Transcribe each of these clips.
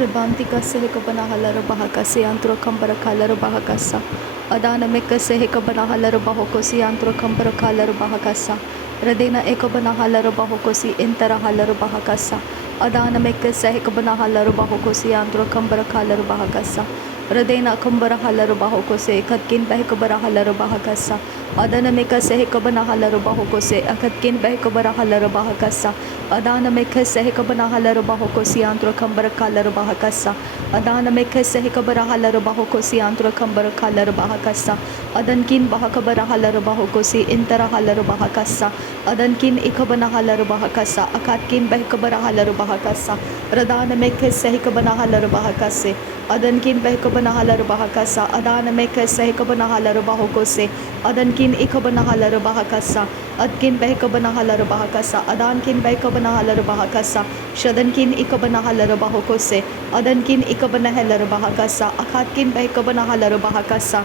Rebantika sehekabana halara bahakasi antro kambara kalara bahakasa. Adana meka sehekabana halara bahokosi antro kambara kalara bahakasa. Radena ekabana halara bahokosi intara halara bahakasa. Adana meka sehekabana halara bahokosi antro kambara kalara bahakasa. Radena kambara halara bahokose katkin behekabara halara bahakasa. Adana meka sehekabana halara bahokose akatkin behekabara halara bahakasa. Adana meka sehekabana halara bahokosi antro kambara kalara bahakasa. Adana meka sehekabara halara bahokosi antro kambara kalara bahakasa. Adankin bahakabara halara bahokosi intara halara bahakasa. Adankin ikabana halara bahakasa akatkin behekabara halara bahakasa. Radana meka sehekabana halara bahakase. Adankin behekabana halara bahakasa. Adana meka sehekabana halara bahokose. Adankin ikabana halara bahakasa. Adkin behekabana halara bahakasa. Adankin behekabana halara bahakasa. Shadankin ikabana halara bahokose. Adankin ikabana halara bahakasa. Akatkin behekabana halara bahakasa.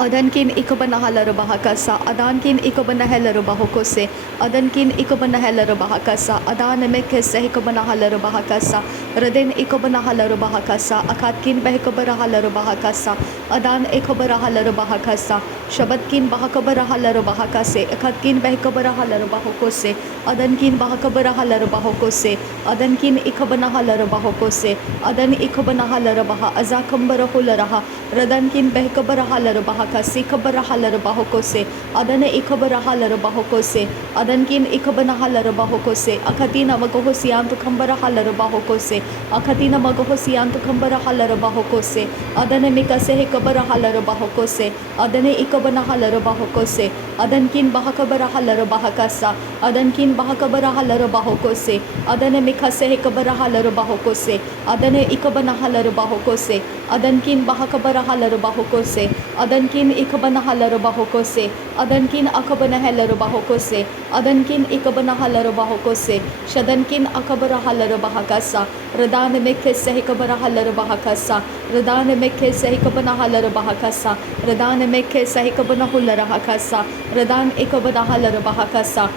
Adankin ikabana halara bahakasa. Adankin ikabana halara bahokose. Adankin ikabana halara bahakasa. Adana meka sehekabana halara bahakasa. Raden ikabana halara bahakasa. Akatkin behekabara halara bahakasa. Adan ikabara halara bahakasa. Shabatkin bahakabara halara bahakase. Akatkin behekabara halara bahokose. Adankin bahakabara halara bahokose. Adankin ikabana halara bahokose. Adan ikabana halara baha azakambara hularaha. Radankin behekabara halara bahakase. Ikabara halara bahokose. Adana ikabara halara bahokose. Adankin ikabana halara bahokose. Akatina magahosi antu kambara halara bahokose. Akatina magahosi antu kambara halara bahokose. Adana mikase hekabara halara bahokose. Adana ikabana halara bahokose. Adankin bahakabara halara bahakasa. Adankin bahakabara halara bahokose. Adana mikase hekabara halara bahokose. Adana ikabana halara bahokose. Adankin bahakabara halara bahokose. Adankin ikabana halara bahokose. Adankin akabana halara bahokose. Adankin ikabana halara bahokose. Shadankin akabara halara bahakasa. Radana meke sehekabara halara bahakasa. Radana meke sehekabana halara bahakasa. Radana meke sehekabana hulara hakasa. Radan ikabana halara bahakasa.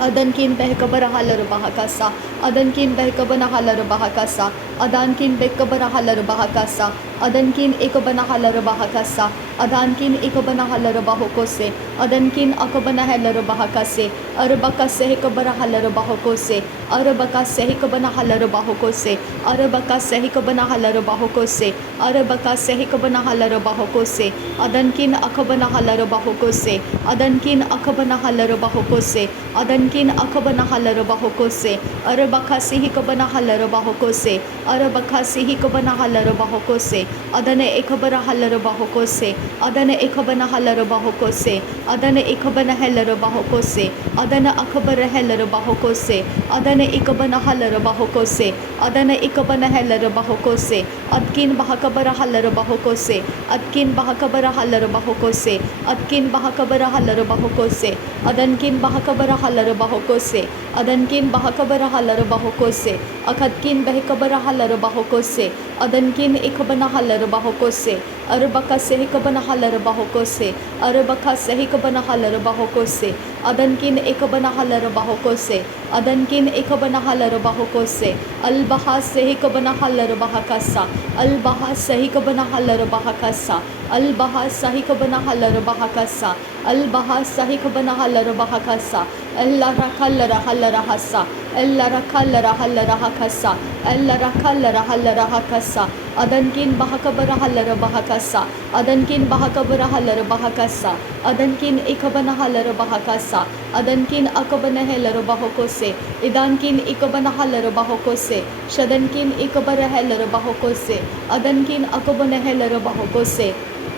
Adankin behekabara halara bahakasa. Adankin behekabana halara bahakasa. Adankin behekabara halara bahakasa. Adankin ikabana halara bahakasa. Adankin ikabana halara bahokose. Adankin akabana halara bahakase. Arabaka sehekabara halara bahokose. Arabaka sehekabana halara bahokose. Arabaka sehekabana halara bahokose. Arabaka sehekabana halara bahokose. Adankin akabana halara bahokose. Adankin akabana halara bahokose. Adankin akabana halara bahokose. Arabaka sehekabana halara bahokose. Arabaka sehekabana halara bahokose. Adana ekabara halara bahokose. Adana ekabana halara bahokose. Adana ekabana halara bahokose. Adana akabara halara bahokose. Adana ekabana halara bahokose. Adana ekabana halara bahokose. Adkin bahakabara halara bahokose. Adkin bahakabara halara bahokose. Adkin bahakabara halara bahokose. Adankin bahakabara halara bahokose. Adankin bahakabara halara bahokose. Akatkin behekabara halara bahokose. Adankin ekabana halara bahokose. Arabaka sehekabana halara bahokose. Arabaka sehekabana halara bahokose. Adankin ekabana halara bahokose. Adankin ekabana halara bahokose. Albaha sehekabana halara bahakasa. Albaha sehekabana halara bahakasa. Albaha sehekabana halara bahakasa. Albaha sehekabana halara bahakasa. Allah rakallara halara hasa. Allah rakallara halara hakasa. Allah rakallara halara hakasa. Adankin bahakabara halara bahakasa. Adankin bahakabara halara bahakasa. Adankin ikabana halara bahakasa. Adankin akabana halara bahokose. Idankin ikabana halara bahokose. Shadankin ikabara halara bahokose. Adankin akabana halara bahokose.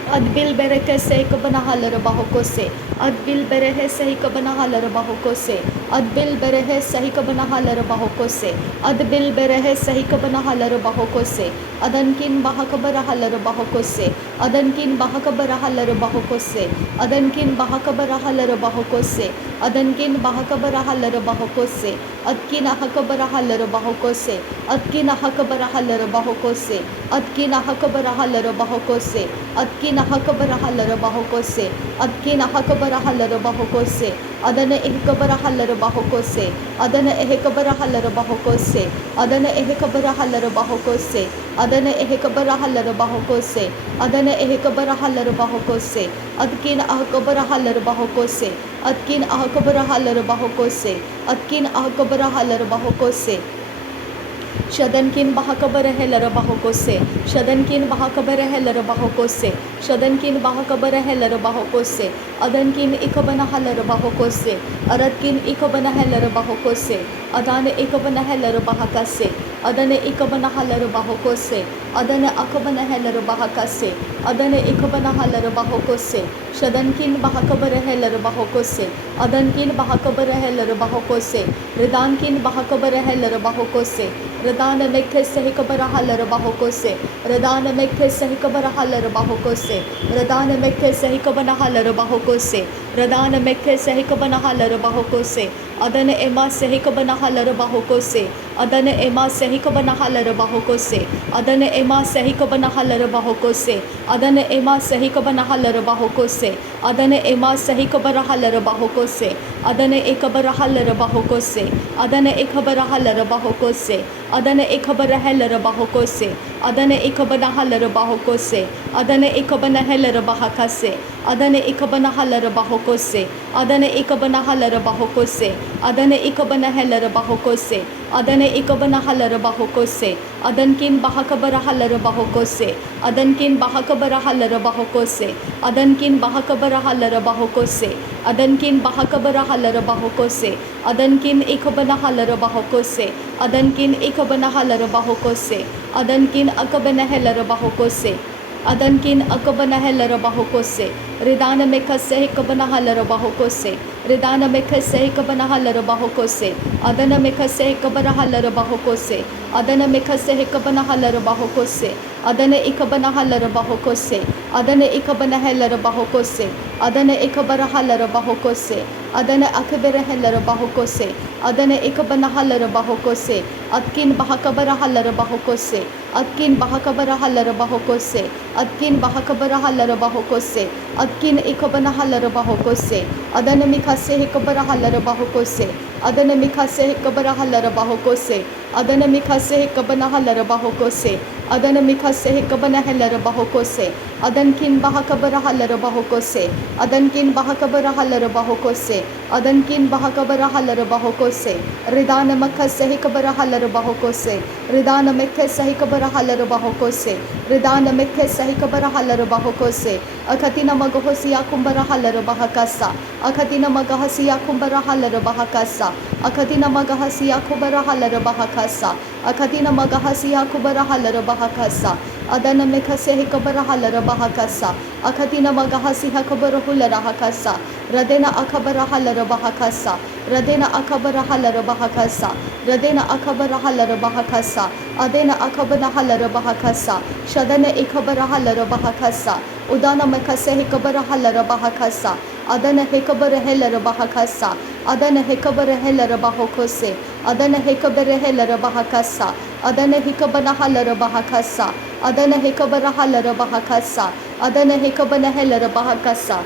Adbil bereke sehekabana halara bahokose. Adbil berehe sehekabana halara bahokose. Adbil berehe sehekabana halara bahokose. Adbil berehe sehekabana halara bahokose. Adankin bahakabara halara bahokose. Adankin bahakabara halara bahokose. Adankin bahakabara halara bahokose. Adankin bahakabara halara bahokose. Adkin ahakabara halara bahokose. Adkin ahakabara halara bahokose. Adkin ahakabara halara bahokose. Adkin hakabara halara bahokose. Adkin hakabara halara bahokose. adana ehkabara halar bahokose adana ehkabara halar bahokose adana ehkabara halar bahokose adana ehkabara halar bahokose adana ehkabara halar bahokose adkin ahkabara halar bahokose adkin ahkabara halar bahokose adkin ahkabara halar bahokose शदनकिन बहाकबर है लर बाहोकोसे शदनकिन बहाकबर है लर बाहोकोसे शदनकिन बहाकबर है लर बाहोकोसे अदनकिन इकबना huller बाहोकोसे अरदकिन इकबना है लर बाहोकोसे अदान इकबना है लर बाहकासे अदन इकबना हलर बाहोकोसे अदन अकबना है लर बाहकासे अदन इकबना हलर बाहोकोसे शदनकिन बहाकबर है लर बाहोकोसे अदनकिन बहाकबर है लर बाहोकोसे रिदानकिन बहाकबर है लर बाहोकोसे रदान मेखे सही कबर हलर बाहोकोसे रदान मेखे सही कबर हलर बाहोकोसे रदान मेखे सही कबन हलर बाहोकोसे रदान मेखे सही कबन हलर बाहोकोसे अदन एमा सही कबन हलर बाहोकोसे अदन एमा सही कबन हलर बाहोकोसे अदन एमा सही कबन हलर बाहोकोसे अदन एमा सही कबन हलर बाहोकोसे अदन एमा सही कबर हलर बाहोकोसे अदन एकबर हलर बाहोकोसे अदन एकबर हलर बाहोकोसे अदन एकबर हलर बाहोकोसे अदन एकबर हलर बाहोकोसे अदन एकबर हलर बाहकासे अदन एकबर हलर बाहोकोसे अदन एकबर हलर बाहोकोसे अदन एकबर हलर बाहोकोसे अदन एकबर हलर बाहोकोसे अदन किन बहकबर हलर बाहोकोसे अदन किन बहकबर हलर बाहोकोसे अदन किन बहकबर हलर बाहोकोसे अदन किन बहकबर हलर बाहोकोसे अदन किन एकबर हलर बाहोकोसे अदन किन एकबर हलर बाहोकोसे अदन किन अकबर हलर बाहोकोसे अदन किन अकबर हलर बाहोकोसे रिदान में खसे कबन हलर बाहोकोसे रिदान में खसे कबन हलर बाहोकोसे अदन में खसे कबर हलर बाहोकोसे अदन में खसे कबन हलर बाहोकोसे अदन इकबन हलर बाहोकोसे अदन इकबन हलर बाहोकोसे अदन इकबर हलर बाहोकोसे अदन अकबर हलर बाहोकोसे अदन इकबन हलर बाहोकोसे अदकिन बहकबर हलर बाहोकोसे अदकिन बहकबर हलर बाहोकोसे अदकिन बहकबर हलर बाहोकोसे अदकिन इकबन हलर बाहोकोसे अदन मिखसे हिकबर हलर बाहोकोसे अदन मिखसे हिकबर हलर बाहोकोसे अदन मिखसे हिकबन हलर बाहोकोसे अदन मिखसे हिकबन हलर बाहोकोसे अदन किन बहकबर हलर बाहोकोसे अदन किन बहकबर हलर बाहोकोसे अदन किन बहकबर हलर बाहोकोसे रिदान मखसे हिकबर हलर बाहोकोसे रिदान मखसे हिकबर हलर बाहोकोसे रिदान मखसे हिकबर हलर बाहोकोसे अखतिन मगहोसिया कुंबर हलर बाहकासा अखतिन मगहसिया कुंबर हलर बाहकासा अखतिन मगहसिया कुंबर हलर बाहकासा अखतिन मगहसिया कुंबर हलर बाहकासा अदन मखसे हिकबर हलर बाहकासा अखतिन मगहसिया कुंबर हुलर हकासा रदेना अखबर हलर बाहकासा रदेना अखबर हलर बाहकासा रदेना अखबर हलर बाहकासा अदेना अखबर हलर बाहकासा शदन इखबर हलर बाहकासा उदान मखसे हिकबर हलर बाहकासा अदन हिकबर हलर बाहकासा अदन हिकबर हलर बाहोकोसे अदन हिकबर हलर बाहकासा अदन हिकबर हलर बाहकासा अदन हिकबर हलर बाहकासा अदन हिकबर हलर बाहकासा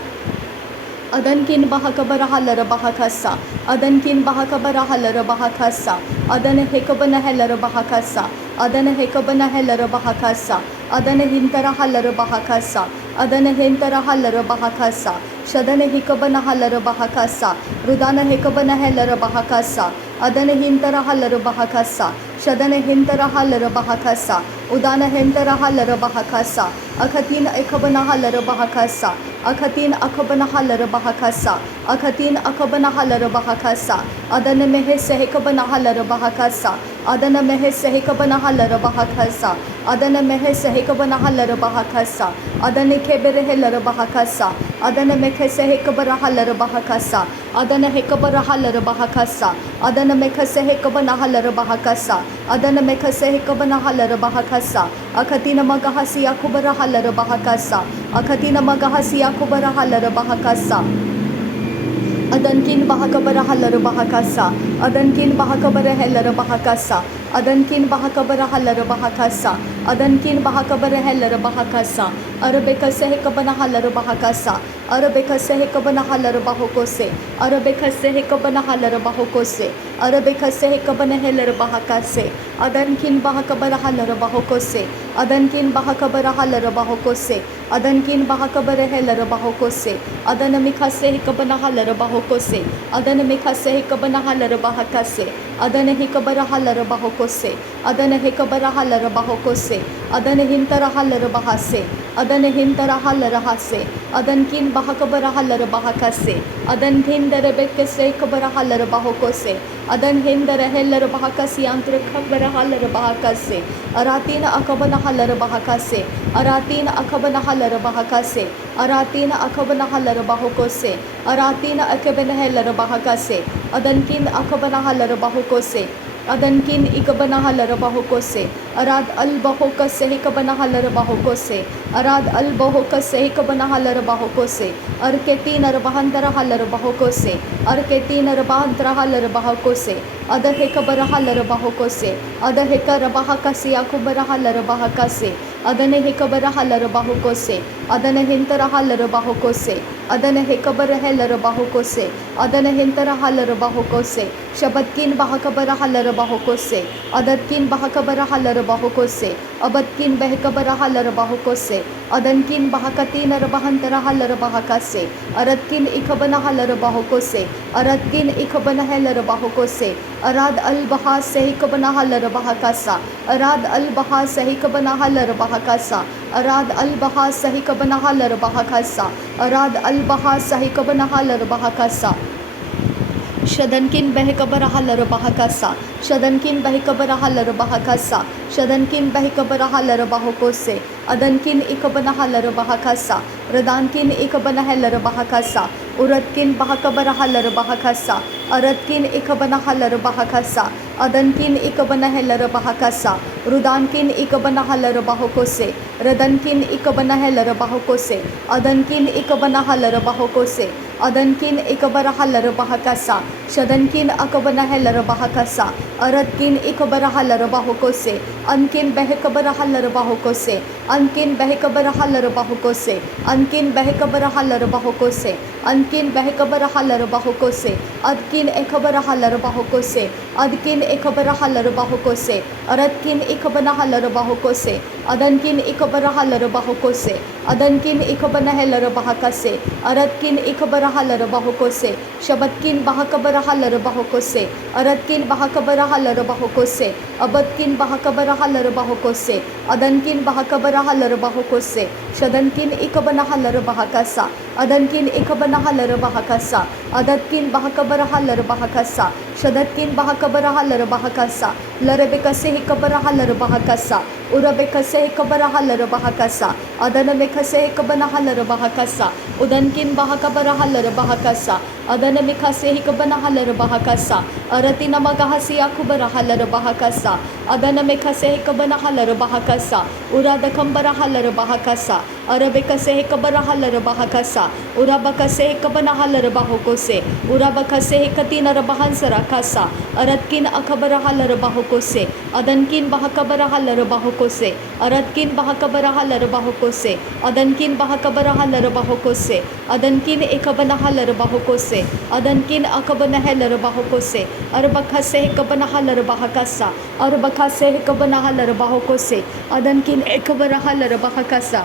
अदन किन बहकबर हलर बाहकासा अदन किन बहकबर हलर बाहकासा अदन हिकबन हलर बाहकासा अदन हिकबन हलर बाहकासा अदन हिंतर हलर बाहकासा अदन हिंतर हलर बाहकासा शदन हिकबन हलर बाहकासा रुदान हिकबन हलर बाहकासा अदन हिंतर हलर बाहकासा शदन हिंतर हलर बाहकासा उदान Hintar huller बाहकासा अखतीन इखबन huller बाहकासा अखतीन अखबन huller बाहकासा अखतीन अखबन huller बाहकासा अदन में सहकबन हलर बाहकासा अदन में सहकबन हलर बाहकासा अदन में सहकबन हलर बाहकासा अदन खेबर हलर बाहकासा अदन में सहकबर हलर बाहकासा अदन हेकबर हलर बाहकासा अदन में सहकबन हलर बाहकासा अदन में सहकबन हलर बाहकासा अखतीन मगहसिया कुबर हलर बाहकासा अखतीन मगहसिया कुबर हलर बाहकासा अदन किन बहकबर हलर बाहकासा अदन किन बहकबर हलर बाहकासा अदन किन बहकबर हलर बाहकासा अदन किन बहकबर हलर बाहकासा अरबे कसे कबन हलर बाहकासा Arabekase hekabanahalar bahokose. Arabekase hekabanahalar bahokose. Arabekase hekabanahelar bahakase. Adankin bahakabarahalar bahokose. Adankin bahakabarahalar bahokose. Adankin bahakabarahelar bahokose. Adanamikase hekabanahalar bahokose. Adanamikase hekabanahalar bahakase. Adana hekabarahalar bahokose. Adana hekabarahalar bahokose. Adana hintarahalar bahase. Adana hintarahalar hase. Adankin bahakabarahalar bahakase. Adan hindarebekase kabarahalar bahokose. Adan hindarahelar bahakasi antre kabarahalar bahakase. Aratina akabanahalar bahakase. Aratina akabanahalar bahakase. Aratina akabanahalar bahokose. Aratina akabanahalar bahakase. Adankin akabanahalar bahokose. Adankin ikabanahalar bahokose. Arad al bahokase hikabanahalar bahokose. Arad al bahokase hikabanahalar bahokose. Arketin arbahandarahalar bahokose. Arketin arbahandarahalar bahokose. Ada hikabarahalar bahokose. Ada hikarabahakase akubarahalar bahakase. Adane hikabarahalar bahokose. Adane hintarahalar bahokose. Adane hikabarahalar bahokose. Adane hintarahalar bahokose. Shabatkin bahakabarahalar bahokose. Adatkin bahakabarahalar bahokose. Abatkin bahakabarahalar bahokose. Adankin bahakatin arbahantarahalar bahakase. Aratkin ikabanahalar bahokose. Aratkin ikabanahalar bahokose. Arad al bahase hikabanahalar bahakasa. Arad al bahase hikabanahalar bahakasa. Arad al bahase hikabanahalar bahakasa. Arad al bahase hikabanahalar bahakasa. Shadankin bahikabarahalar bahakasa. Shadankin bahikabarahalar bahakasa. Shadankin bahikabarahalar bahokose. Adankin ikabanahalar bahakasa. Radankin ikabanahalar bahakasa. Uratkin bahakabarahalar bahakasa. Aratkin ikabanahalar bahakasa. Adankin ikabanahalar bahakasa. Rudankin ikabanahalar bahokose. Radankin ikabanahalar bahokose. Adankin ikabanahalar bahokose. Adankin ikabarahalar bahakasa. Shadankin akabanahalar bahakasa. Aratkin ikabarahalar bahokose. Ankin bahikabarahalar bahokose. Ankin bahikabarahalar bahokose. Ankin bahikabarahalar bahokose. Ankin bahikabarahalar bahokose. Adkin ekabarahalar bahokose. Adkin ekabarahalar bahokose. Aratkin ikabanahalar bahokose. Adankin ikabarahalar bahokose. Adankin ikabanahalar bahakase. Aratkin ikabarahalar bahokose. Shabatkin bahakabarahalar bahokose. Aratkin bahakabarahalar bahokose. Abatkin bahakabarahalar bahokose. Adankin bahakabarahalar bahokose. Shadankin ikabanahalar bahakasa. Adankin ikabanahalar bahakasa. Adatkin bahakabarahalar bahakasa. Shadatkin bahakabarahalar bahakasa. Larabekase hikabarahalar bahakasa. Urabekase hikabarahalar bahakasa. Adanamekase hikabanahalar bahakasa. Udankin bahakabarahalar bahakasa. Adanamekase hikabanahalar bahakasa. Aratina magahasi akubarahalar bahakasa. Adanamekase hikabanahalar bahakasa. Uradakambarahalar bahakasa. Arabekase hikabarahalar bahakasa. Urabakase hikabanahalar bahokose. Urabakase hikatinar bahansara kasa. Aratkin akabarahalar bahokose. Adankin bahakabarahalar bahokose. Aratkin bahakabarahalar bahokose. Adankin bahakabarahalar bahokose. Adankin ekabanahalar bahokose. Adankin akabanahalar bahokose. Arbakase hikabanahalar bahakasa. Arbakase hikabanahalar bahokose. Adankin ekabarahalar bahakasa.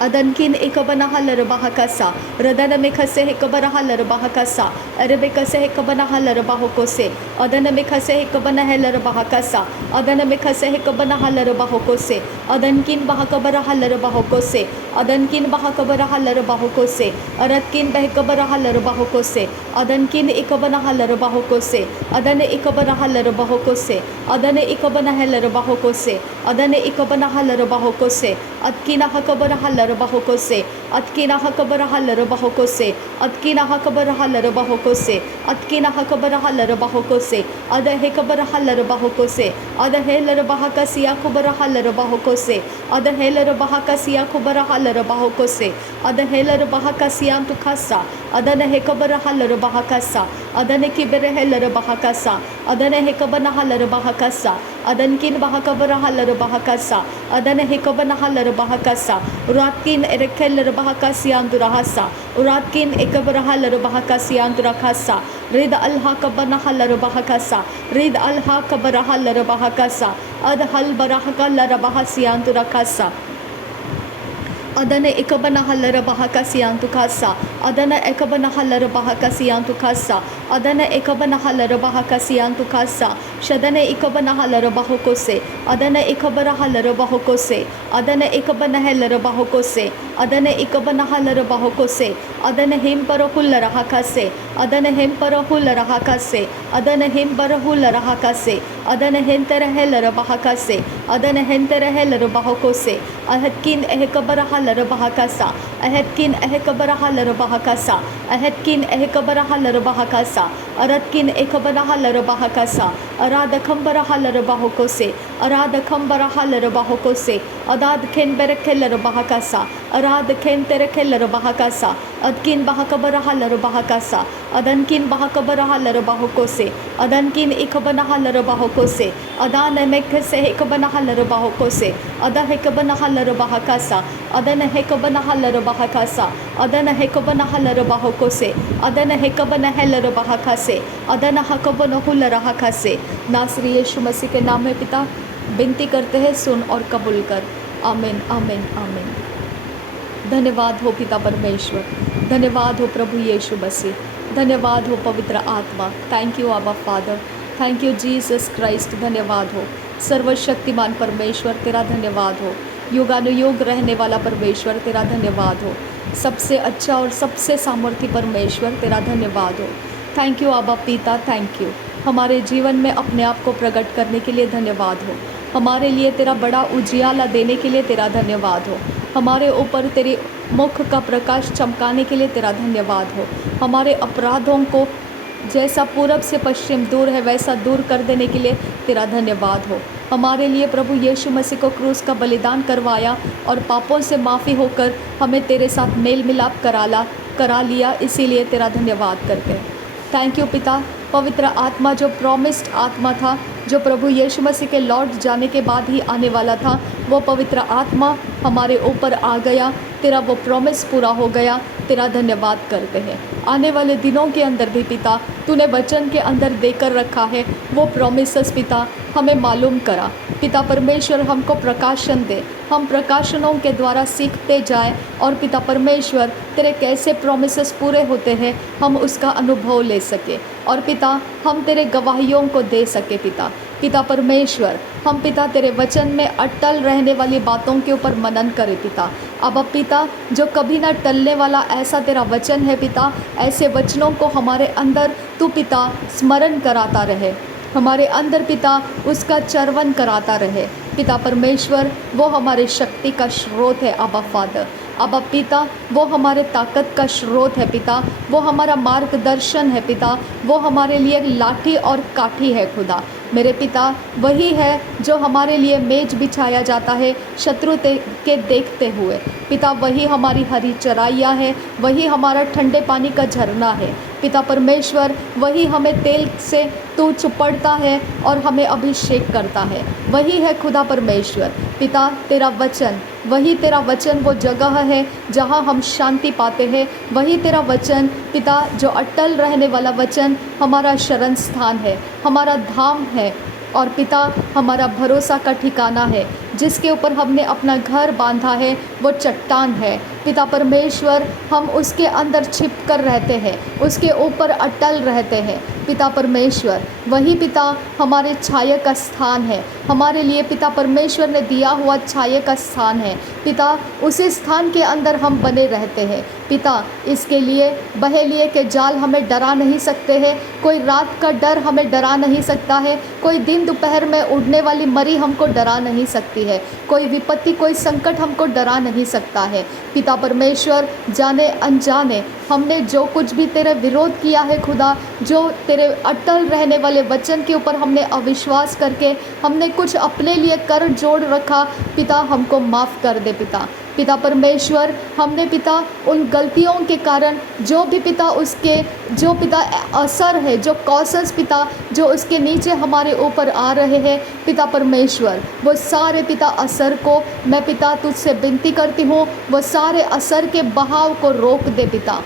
Adankin ikabanahalar bahakasa. Radanamekase hikabarahalar bahakasa. Arabekase hikabanahalar bahokose. Adanamekase hikabanahalar bahakasa. Adanamekase hikabanahalar bahokose. Adankin bahakabarahalar bahokose. Adankin bahakabarahalar bahokose. Aratkin bahakabarahalar bahokose. Adankin ikabanahalar bahokose. Adane ikabanahalar bahokose. Adane ikabanahalar bahokose. Adane ikabanahalar bahokose. Atkina hakabarahalar bahokose. Atkina hakabarahalar bahokose. Atkina hakabarahalar bahokose. Atkina hakabarahalar bahokose. Ada hekabarahalar bahokose. Ada helar bahakasi akubarahalar bahokose. Ada helar bahakasi akubarahalar bahokose. Ada helar bahakasi antukasa. Adana hekabarahalar bahakasa. Adana kiberehelar bahakasa. Adana hekabanahalar bahakasa. Adankin bahakabarahalar bahakasa. Adana hekabanahalar bahakasa. Ratkin erekeller bahaka siandurahasa uratkin ekabrahala bahaka siandurakasa rid alha kabanahala bahakasa rid alha kabarahala bahakasa adhal barahaka larabahasiandurakasa adana ekabana hallara bahaka siyantu kasa adana ekabana hallara bahaka siyantu kasa adana ekabana hallara bahaka siyantu kasa shadana ekabana hallara bahokose adana ekabara hallara bahokose adana ekabana hallara bahokose adana ekabana hallara bahokose adana hempara hullara hakase adana hempara hullara hakase adana hempara hullara hakase adana hentara hallara bahakase adana hentara hallara bahokose ahadkin ehkabara hallara bahakasa ahadkin ehkabara hallara bahakasa ahadkin ehkabara hallara bahakasa aradkin ekabara hallara bahakasa arada khambara hallara bahokose arada khambara hallara bahokose adad ken berekellara bahakasa arada ken terekellara bahakasa adkin bahakabara hallara bahakasa adankin bahakabara hallara bahokose adankin ekabana hallara bahokose adana mekkase ekabana hallara bahokose ada hekabana hallara bahakasa adana hekabana hallara bahakasa adana hekabana hallara bahokose adana hekabana hallara bahakase adana hakabana hullara hakase नासरी यीशु मसीह के नाम में पिता विनती करते हैं, सुन और कबूल कर। आमीन आमीन आमीन। धन्यवाद हो पिता परमेश्वर, धन्यवाद हो प्रभु यीशु मसीह, धन्यवाद हो पवित्र आत्मा। थैंक यू आबा father, thank you Jesus Christ. धन्यवाद हो सर्वशक्तिमान परमेश्वर, तेरा धन्यवाद हो। युगानुयुग रहने वाला परमेश्वर, तेरा धन्यवाद हो। सबसे अच्छा और सबसे सामर्थी परमेश्वर, तेरा धन्यवाद हो। थैंक यू आबा पिता, थैंक यू। हमारे जीवन में अपने आप को प्रकट करने के लिए धन्यवाद हो। हमारे लिए तेरा बड़ा उजियाला देने के लिए तेरा धन्यवाद हो। हमारे ऊपर तेरे मुख का प्रकाश चमकाने के लिए तेरा धन्यवाद हो। हमारे अपराधों को जैसा पूरब से पश्चिम दूर है वैसा दूर कर देने के लिए तेरा धन्यवाद हो। हमारे लिए प्रभु यीशु मसीह को क्रूस का बलिदान करवाया और पापों से माफ़ी होकर हमें तेरे साथ मेल मिलाप करा लिया, इसीलिए तेरा धन्यवाद करते हैं। थैंक यू पिता। पवित्र आत्मा जो प्रॉमिस्ड आत्मा था, जो प्रभु यीशु मसीह के लौट जाने के बाद ही आने वाला था, वो पवित्र आत्मा हमारे ऊपर आ गया। तेरा वो प्रॉमिस पूरा हो गया, तेरा धन्यवाद करते हैं। आने वाले दिनों के अंदर भी पिता तूने वचन के अंदर देकर रखा है, वो प्रॉमिसेस पिता हमें मालूम करा। पिता परमेश्वर हमको प्रकाशन दे, हम प्रकाशनों के द्वारा सीखते जाएं और पिता परमेश्वर तेरे कैसे प्रॉमिसेस पूरे होते हैं हम उसका अनुभव ले सके और पिता हम तेरे गवाहियों को दे सके। पिता परमेश्वर हम पिता तेरे वचन में अटल रहने वाली बातों के ऊपर मनन करें पिता। अब पिता जो कभी ना टलने वाला ऐसा तेरा वचन है पिता, ऐसे वचनों को हमारे अंदर तू पिता स्मरण कराता रहे, हमारे अंदर पिता उसका चर्वन कराता रहे। पिता परमेश्वर वो हमारे शक्ति का स्रोत है आबा फादर। अब पिता वो हमारे ताकत का स्रोत है पिता, वो हमारा मार्गदर्शन है पिता, वो हमारे लिए लाठी और काठी है खुदा। मेरे पिता वही है जो हमारे लिए मेज बिछाया जाता है शत्रु के देखते हुए। पिता वही हमारी हरी चराइयाँ है, वही हमारा ठंडे पानी का झरना है। पिता परमेश्वर वही हमें तेल से तू चुपड़ता है और हमें अभिषेक करता है, वही है खुदा परमेश्वर। पिता तेरा वचन, वही तेरा वचन वो जगह है जहाँ हम शांति पाते हैं, वही तेरा वचन पिता जो अटल रहने वाला वचन हमारा शरण स्थान है, हमारा धाम है और पिता हमारा भरोसा का ठिकाना है। जिसके ऊपर हमने अपना घर बांधा है वो चट्टान है पिता परमेश्वर। हम उसके अंदर छिप कर रहते हैं, उसके ऊपर अटल रहते हैं पिता परमेश्वर। वही पिता हमारे छाया का स्थान है, हमारे लिए पिता परमेश्वर ने दिया हुआ छाया का स्थान है पिता। उसी स्थान के अंदर हम बने रहते हैं पिता। इसके लिए बहेलिए के जाल हमें डरा नहीं सकते हैं, कोई रात का डर हमें डरा नहीं सकता है, कोई दिन दोपहर में उड़ने वाली मरी हमको डरा नहीं सकती है, कोई विपत्ति कोई संकट हमको डरा नहीं सकता है पिता परमेश्वर। जाने अनजाने हमने जो कुछ भी तेरे विरोध किया है खुदा, जो तेरे अटल रहने वाले वचन के ऊपर हमने अविश्वास करके हमने कुछ अपने लिए कर जोड़ रखा पिता, हमको माफ़ कर दे पिता। पिता परमेश्वर, हमने पिता उन गलतियों के कारण जो भी पिता उसके जो पिता असर है, जो कॉसेस पिता जो उसके नीचे हमारे ऊपर आ रहे हैं पिता परमेश्वर, वो सारे पिता असर को मैं पिता तुझसे विनती करती हूँ, वो सारे असर के बहाव को रोक दे पिता।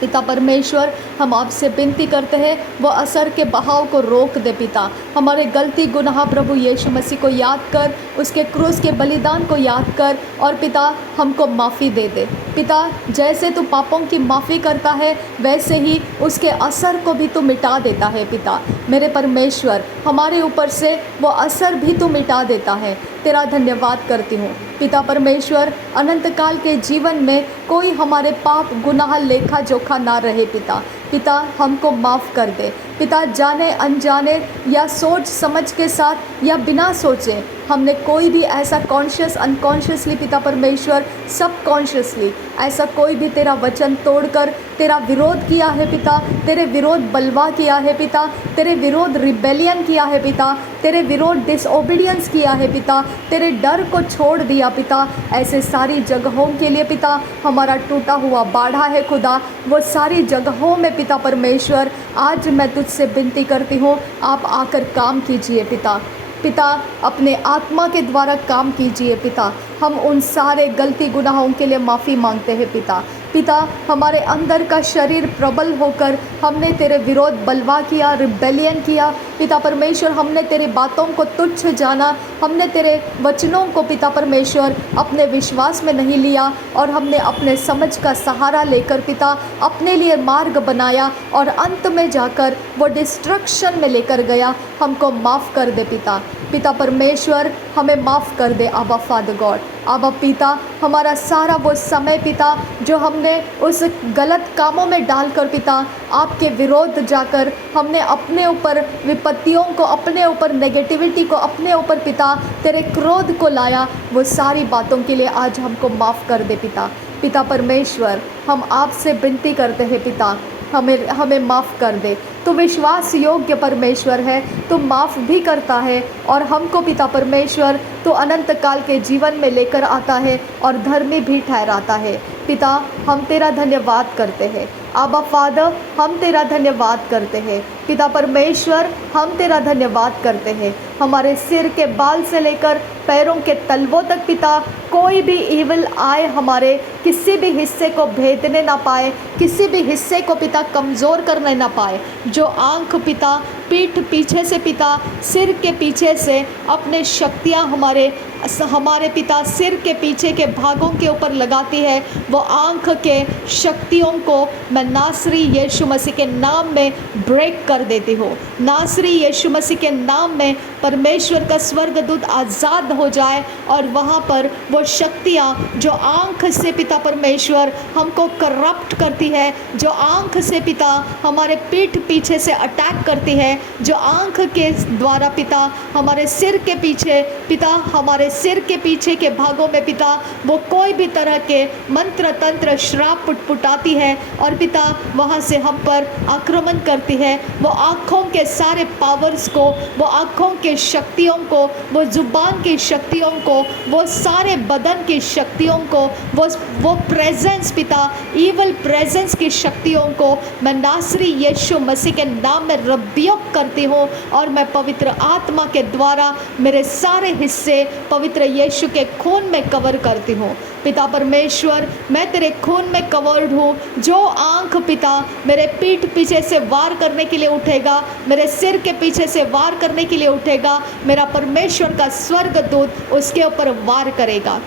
पिता परमेश्वर, हम आपसे विनती करते हैं वो असर के बहाव को रोक दे पिता। हमारे गलती गुनाह प्रभु यीशु मसीह को याद कर, उसके क्रूस के बलिदान को याद कर और पिता हमको माफ़ी दे दे पिता। जैसे तू पापों की माफ़ी करता है वैसे ही उसके असर को भी तू मिटा देता है पिता। मेरे परमेश्वर, हमारे ऊपर से वो असर भी तू मिटा देता है। तेरा धन्यवाद करती हूँ पिता परमेश्वर। अनंत काल के जीवन में कोई हमारे पाप गुनाह लेखा जोखा ना रहे पिता। पिता हमको माफ़ कर दे पिता, जाने अनजाने या सोच समझ के साथ या बिना सोचे हमने कोई भी ऐसा कॉन्शियस अनकॉन्शियसली पिता परमेश्वर सब कॉन्शियसली ऐसा कोई भी तेरा वचन तोड़कर तेरा विरोध किया है पिता, तेरे विरोध बलवा किया है पिता, तेरे विरोध रिबेलियन किया है पिता, तेरे विरोध डिसओबीडियंस किया है पिता, तेरे डर को छोड़ दिया पिता। ऐसे सारी जगहों के लिए पिता हमारा टूटा हुआ बाढ़ा है खुदा, वो सारी जगहों में पिता परमेश्वर आज मैं तुझसे विनती करती हूँ, आप आकर काम कीजिए पिता। पिता अपने आत्मा के द्वारा काम कीजिए पिता। हम उन सारे गलती गुनाहों के लिए माफ़ी मांगते हैं पिता। पिता हमारे अंदर का शरीर प्रबल होकर हमने तेरे विरोध बलवा किया, रिबेलियन किया पिता परमेश्वर। हमने तेरी बातों को तुच्छ जाना, हमने तेरे वचनों को पिता परमेश्वर अपने विश्वास में नहीं लिया और हमने अपने समझ का सहारा लेकर पिता अपने लिए मार्ग बनाया और अंत में जाकर वो डिस्ट्रक्शन में लेकर गया। हमको माफ़ कर दे पिता। पिता परमेश्वर हमें माफ़ कर दे आबा फादर गॉड। आबा पिता, हमारा सारा वो समय पिता जो हमने उस गलत कामों में डालकर पिता आपके विरोध जाकर हमने अपने ऊपर विपत्तियों को, अपने ऊपर नेगेटिविटी को, अपने ऊपर पिता तेरे क्रोध को लाया, वो सारी बातों के लिए आज हमको माफ़ कर दे पिता। पिता परमेश्वर, हम आपसे विनती करते हैं पिता, हमें माफ़ कर दे। तो विश्वास योग्य परमेश्वर है, तो माफ़ भी करता है और हमको पिता परमेश्वर तो अनंत काल के जीवन में लेकर आता है और धर्मी भी ठहराता है। पिता हम तेरा धन्यवाद करते हैं। आबा फादर, हम तेरा धन्यवाद करते हैं। पिता परमेश्वर, हम तेरा धन्यवाद करते हैं। हमारे सिर के बाल से लेकर पैरों के तलवों तक पिता कोई भी ईविल आए हमारे किसी भी हिस्से को भेदने ना पाए, किसी भी हिस्से को पिता कमज़ोर करने ना पाए। जो आँख पिता पीठ पीछे से पिता सिर के पीछे से अपने शक्तियाँ हमारे पिता सिर के पीछे के भागों के ऊपर लगाती है, वो आँख के शक्तियों को मैं नासरी यीशु मसीह के नाम में ब्रेक कर देती हूँ। नासरी यीशु मसीह के नाम में परमेश्वर का स्वर्गदूत आज़ाद हो जाए और वहाँ पर वो शक्तियाँ जो आँख से पिता परमेश्वर हमको करप्ट करती है, जो आँख से पिता हमारे पीठ पीछे से अटैक करती है, जो आँख के द्वारा पिता हमारे सिर के पीछे पिता हमारे सिर के पीछे के भागों में पिता वो कोई भी तरह के मंत्र तंत्र श्राप पुटपुटाती है और पिता वहाँ से हम पर आक्रमण करती है। वो आँखों के सारे पावर्स को, वो आँखों के शक्तियों को, वो जुबान की शक्तियों को, वो सारे बदन की शक्तियों को, वो प्रेजेंस पिता ईवल प्रेजेंस की शक्तियों को मैं नासरी यीशु मसीह के नाम में रब्बियक करती हूँ और मैं पवित्र आत्मा के द्वारा मेरे सारे हिस्से पवित्र यीशु के खून में कवर करती हूँ। पिता परमेश्वर, मैं तेरे खून में कवर्ड हूँ। जो आँख पिता मेरे पीठ पीछे से वार करने के लिए उठेगा, मेरे सिर के पीछे से वार करने के लिए उठेगा, मेरा परमेश्वर का स्वर्गदूत उसके ऊपर वार करेगा।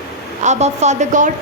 आबा फादर गॉड,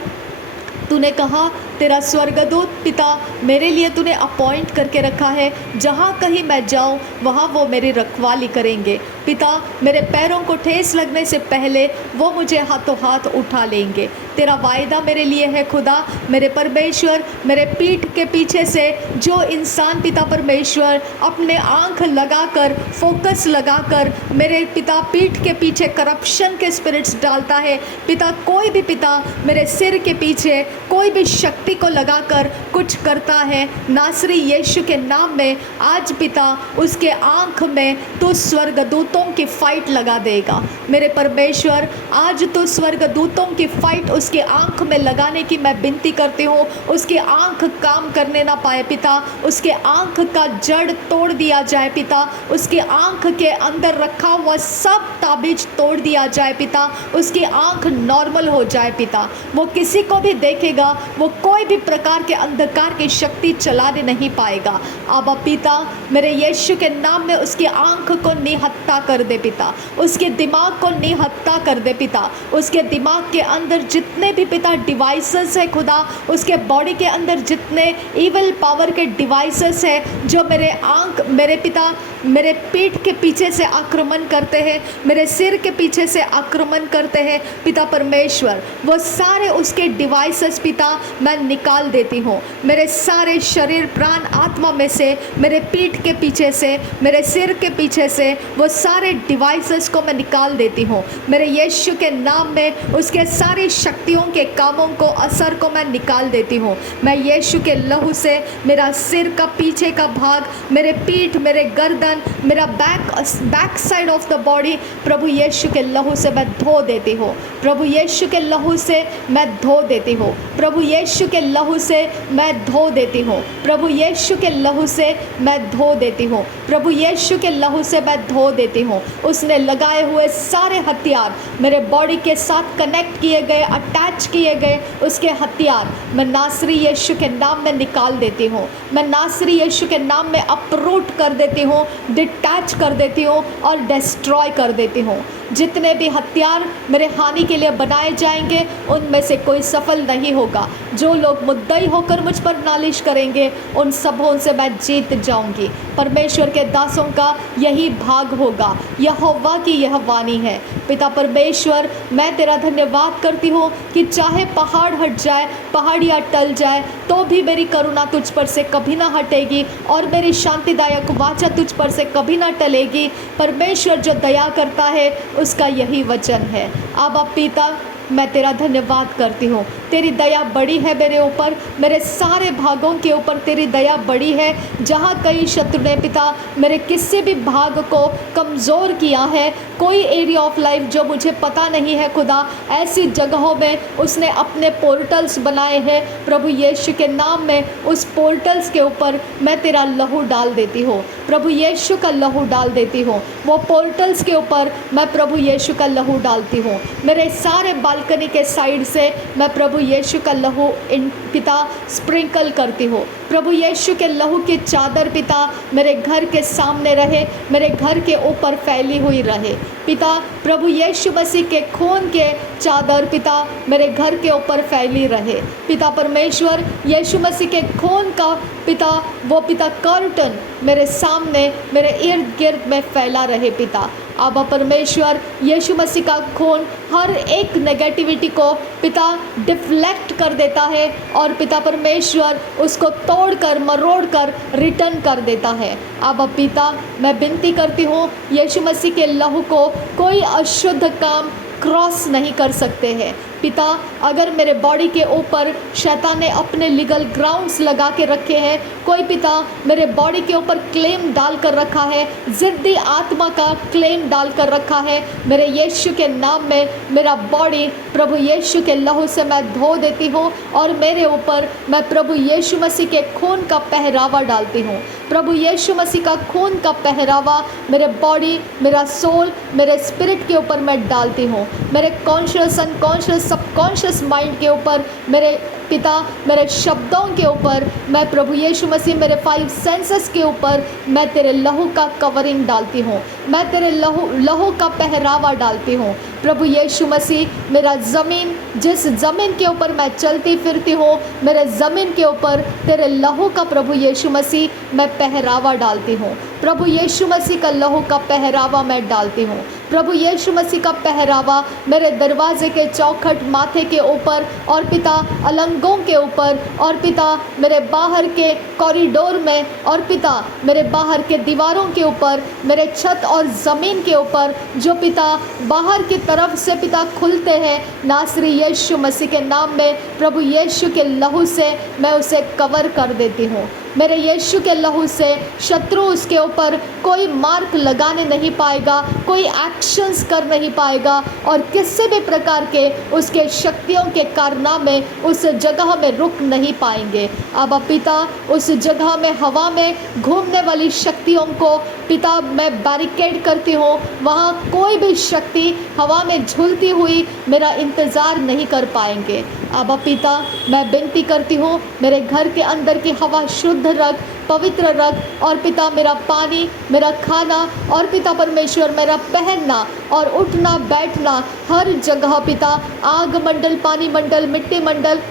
तूने कहा तेरा स्वर्गदूत पिता मेरे लिए तूने अपॉइंट करके रखा है, जहाँ कहीं मैं जाऊँ वहाँ वो मेरी रखवाली करेंगे। पिता मेरे पैरों को ठेस लगने से पहले वो मुझे हाथों हाथ उठा लेंगे। तेरा वायदा मेरे लिए है खुदा। मेरे परमेश्वर, मेरे पीठ के पीछे से जो इंसान पिता परमेश्वर अपने आँख लगाकर फोकस लगाकर मेरे पिता पीठ के पीछे करप्शन के स्पिरिट्स डालता है, पिता कोई भी पिता मेरे सिर के पीछे कोई भी शक्ति को लगाकर कुछ करता है, नासरी यीशु के नाम में आज पिता उसके आँख में तो स्वर्गदूतों की फाइट लगा देगा। मेरे परमेश्वर, आज तो स्वर्गदूतों की फाइट उसकी आँख में लगाने की मैं विनती करती हूँ। उसकी आँख काम करने ना पाए पिता, उसके आँख का जड़ तोड़ दिया जाए पिता, उसकी आँख के अंदर रखा हुआ सब ताबीज तोड़ दिया जाए पिता, उसकी आँख नॉर्मल हो जाए पिता। वो किसी को भी देखेगा, वो कोई भी प्रकार के अंधकार की शक्ति चलाने नहीं पाएगा। अब पिता मेरे यीशु के नाम में उसकी आँख को निहत्ता कर दे पिता, उसके दिमाग को निहत्ता कर दे पिता, उसके दिमाग के अंदर जितने भी पिता डिवाइसेस है खुदा, उसके बॉडी के अंदर जितने इविल पावर के डिवाइसेस है जो मेरे पिता मेरे पीठ के पीछे से आक्रमण करते हैं, मेरे सिर के पीछे से आक्रमण करते हैं पिता परमेश्वर, वो सारे उसके डिवाइसेस पिता मैं निकाल देती हूँ। मेरे सारे शरीर प्राण आत्मा में से, मेरे पीठ के पीछे से, मेरे सिर के पीछे से वो सारे डिवाइसेस को मैं निकाल देती हूँ। मेरे यीशु के नाम में उसके सारी शक्तियों के कामों को, असर को मैं निकाल देती हूँ। मैं यीशु के लहू से मेरा सिर का पीछे का भाग, मेरे पीठ, मेरे गर्दन, मेरा back side of the body प्रभु यीशु के लहू से मैं धो देती हूँ। प्रभु यीशु के लहू से मैं धो देती हूँ। प्रभु यीशु के लहू से मैं धो देती हूँ। प्रभु यीशु के लहू से मैं धो देती हूँ। प्रभु यीशु के लहू से मैं धो देती हूँ। उसने लगाए हुए सारे हथियार, मेरे बॉडी के साथ कनेक्ट किए गए, अटैच किए गए उसके हथियार मैं नासरी यीशु के नाम में निकाल देती हूँ। मैं नासरी यीशु के नाम में अपरूट कर देती हूँ, डिटैच कर देती हूँ और डिस्ट्रॉय कर देती हूँ। जितने भी हथियार मेरे हानि के लिए बनाए जाएंगे उनमें से कोई सफल नहीं होगा। जो लोग मुद्दई होकर मुझ पर नालिश करेंगे उन सबों से मैं जीत जाऊंगी। परमेश्वर के दासों का यही भाग होगा। यहोवा की यह वाणी है। पिता परमेश्वर, मैं तेरा धन्यवाद करती हूँ कि चाहे पहाड़ हट जाए, पहाड़ियाँ टल जाए, तो भी मेरी करुणा तुझ पर से कभी ना हटेगी और मेरी शांतिदायक वाचा तुझ पर से कभी ना टलेगी। परमेश्वर जो दया करता है उसका यही वचन है। अब पिता मैं तेरा धन्यवाद करती हूँ। तेरी दया बड़ी है मेरे ऊपर, मेरे सारे भागों के ऊपर तेरी दया बड़ी है। जहाँ कई शत्रु ने पिता मेरे किसी भी भाग को कमज़ोर किया है, कोई एरिया ऑफ लाइफ जो मुझे पता नहीं है खुदा, ऐसी जगहों में उसने अपने पोर्टल्स बनाए हैं। प्रभु यीशु के नाम में उस पोर्टल्स के ऊपर मैं तेरा लहू डाल देती हूँ। प्रभु यीशु का लहू डाल देती हूँ। वो पोर्टल्स के ऊपर मैं प्रभु यीशु का लहू डालती हूँ। मेरे सारे बालकनी के साइड से मैं प्रभु यीशु का लहू इन पिता स्प्रिंकल करती हूँ। प्रभु यीशु के लहू की चादर पिता मेरे घर के सामने रहे, मेरे घर के ऊपर फैली हुई रहे। पिता प्रभु यीशु मसीह के खून के चादर पिता मेरे घर के ऊपर फैली रहे। पिता परमेश्वर, यीशु मसीह के खून का पिता वो पिता कर्टन मेरे सामने, मेरे इर्द गिर्द में फैला रहे पिता। अब परमेश्वर, यीशु मसीह का खून हर एक नेगेटिविटी को पिता डिफ्लेक्ट कर देता है और पिता परमेश्वर उसको तोड़कर मरोड़कर रिटर्न कर देता है। अब पिता मैं विनती करती हूँ, यीशु मसीह के लहू को कोई अशुद्ध काम क्रॉस नहीं कर सकते हैं। पिता अगर मेरे बॉडी के ऊपर शैतान ने अपने लीगल ग्राउंड्स लगा के रखे हैं, कोई पिता मेरे बॉडी के ऊपर क्लेम डाल कर रखा है, ज़िद्दी आत्मा का क्लेम डाल कर रखा है, मेरे यीशु के नाम में मेरा बॉडी प्रभु यीशु के लहू से मैं धो देती हूँ और मेरे ऊपर मैं प्रभु यीशु मसीह के खून का पहरावा डालती हूँ। प्रभु यीशु मसीह का खून का पहरावा मेरे बॉडी, मेरा सोल, मेरे स्पिरिट के ऊपर मैं डालती हूँ। मेरे कॉन्शियस, अनकॉन्शियस, सबकॉन्शियस माइंड के ऊपर, मेरे पिता मेरे शब्दों के ऊपर मैं प्रभु यीशु मसीह, मेरे 5 सेंसेस के ऊपर मैं तेरे लहू का कवरिंग डालती हूँ। मैं तेरे लहू का पहरावा डालती हूँ। प्रभु यीशु मसीह मेरा ज़मीन, जिस ज़मीन के ऊपर मैं चलती फिरती हूँ, मेरे ज़मीन के ऊपर तेरे लहू का प्रभु यीशु मसीह मैं पहरावा डालती हूँ। प्रभु यीशु मसीह का लहू का पहरावा मैं डालती हूँ। प्रभु यीशु मसीह का पहरावा मेरे दरवाजे के चौखट, माथे के ऊपर और पिता अलंगों के ऊपर और पिता मेरे बाहर के कॉरिडोर में और पिता मेरे बाहर के दीवारों के ऊपर, मेरे छत और ज़मीन के ऊपर जो पिता बाहर की तरफ से पिता खुलते हैं, नासरी यीशु मसीह के नाम में प्रभु यीशु के लहू से मैं उसे कवर कर देती हूँ। मेरे यीशु के लहू से शत्रु उसके ऊपर कोई मार्क लगाने नहीं पाएगा, कोई एक्शंस कर नहीं पाएगा और किसी भी प्रकार के उसके शक्तियों के कारनामे उस जगह में रुक नहीं पाएंगे। अब पिता उस जगह में हवा में घूमने वाली शक्तियों को पिता मैं बैरिकेड करती हूँ। वहाँ कोई भी शक्ति हवा में झूलती हुई मेरा इंतज़ार नहीं कर पाएंगे। अब पिता मैं विनती करती हूँ, मेरे घर के अंदर की हवा शुद्ध रख, पवित्र रख और पिता मेरा पानी, मेरा खाना और पिता परमेश्वर मेरा पहनना और उठना बैठना हर जगह पिता आग मंडल, पानी मंडल, मिट्टी मंडल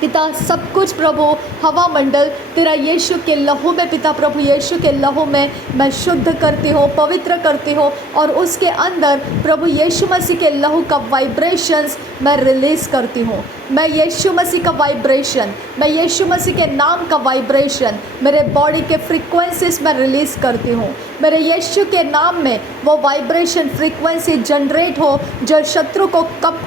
पिता सब कुछ प्रभु हवा मंडल तेरा यीशु के लहू में पिता, प्रभु यीशु के लहू में मैं शुद्ध करती हूँ, पवित्र करती हूँ और उसके अंदर प्रभु यीशु मसीह के लहू का वाइब्रेशंस मैं रिलीज़ करती हूँ। मैं यीशु मसीह का वाइब्रेशन, मैं यीशु मसीह के नाम का वाइब्रेशन मेरे बॉडी के फ्रीक्वेंसीज में रिलीज़ करती हूँ। मेरे यीशु के नाम में वो वाइब्रेशन फ्रीक्वेंसी जनरेट हो जो शत्रु को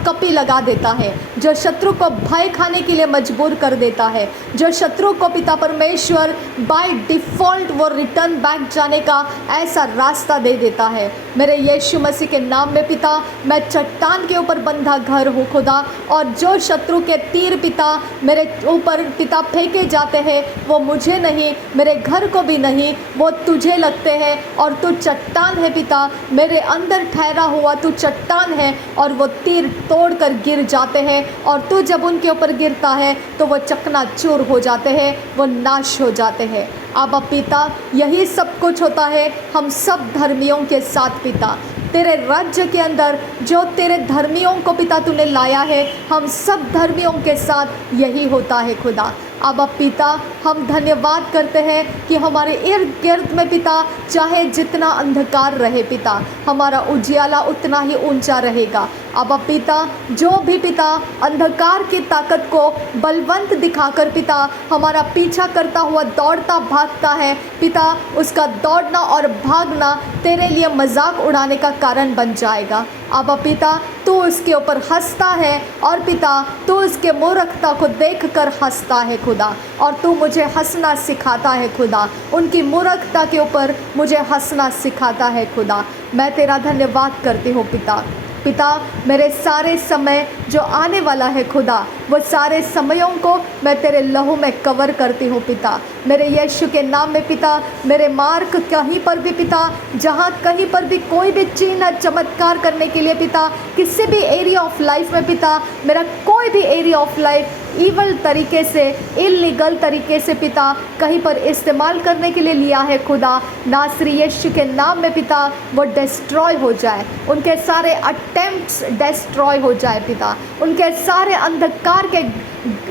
कपी लगा देता है, जो शत्रु को भय खाने के लिए मजबूर कर देता है, जो शत्रु को पिता परमेश्वर बाय डिफ़ॉल्ट वो रिटर्न बैक जाने का ऐसा रास्ता दे देता है। मेरे यीशु मसीह के नाम में पिता मैं चट्टान के ऊपर बंधा घर हूँ खुदा, और जो शत्रु के तीर पिता मेरे ऊपर पिता फेंके जाते हैं वो मुझे नहीं, मेरे घर को भी नहीं, वो तुझे लगते हैं और तू चट्टान है पिता, मेरे अंदर ठहरा हुआ तू चट्टान है और वो तीर तोड़ कर गिर जाते हैं और तू जब उनके ऊपर गिरता है तो वो चकनाचूर हो जाते हैं, वो नाश हो जाते हैं। अब पिता यही सब कुछ होता है हम सब धर्मियों के साथ पिता, तेरे राज्य के अंदर जो तेरे धर्मियों को पिता तूने लाया है हम सब धर्मियों के साथ यही होता है खुदा। अब पिता हम धन्यवाद करते हैं कि हमारे इर्द गिर्द में पिता चाहे जितना अंधकार रहे पिता हमारा उजियाला उतना ही ऊंचा रहेगा। अब पिता जो भी पिता अंधकार की ताकत को बलवंत दिखाकर पिता हमारा पीछा करता हुआ दौड़ता भागता है पिता, उसका दौड़ना और भागना तेरे लिए मजाक उड़ाने का कारण बन जाएगा। अब पिता तू उसके ऊपर हंसता है और पिता तू उसके मूर्खता को देखकर हंसता है खुदा, और तू मुझे हंसना सिखाता है खुदा, उनकी मूर्खता के ऊपर मुझे हंसना सिखाता है खुदा। मैं तेरा धन्यवाद करती हूँ पिता। पिता मेरे सारे समय जो आने वाला है खुदा वो सारे समयों को मैं तेरे लहू में कवर करती हूँ पिता, मेरे यीशु के नाम में पिता। मेरे मार्ग कहीं पर भी पिता, जहाँ कहीं पर भी कोई भी चिन्ह चमत्कार करने के लिए पिता, किसी भी एरिया ऑफ लाइफ में पिता, मेरा कोई भी एरिया ऑफ लाइफ ईवल तरीके से, इलीगल तरीके से पिता कहीं पर इस्तेमाल करने के लिए लिया है खुदा, नासरी यीशु के नाम में पिता वो डिस्ट्रॉय हो जाए, उनके सारे अटेम्प्ट्स डिस्ट्रॉय हो जाए पिता, उनके सारे अंधकार के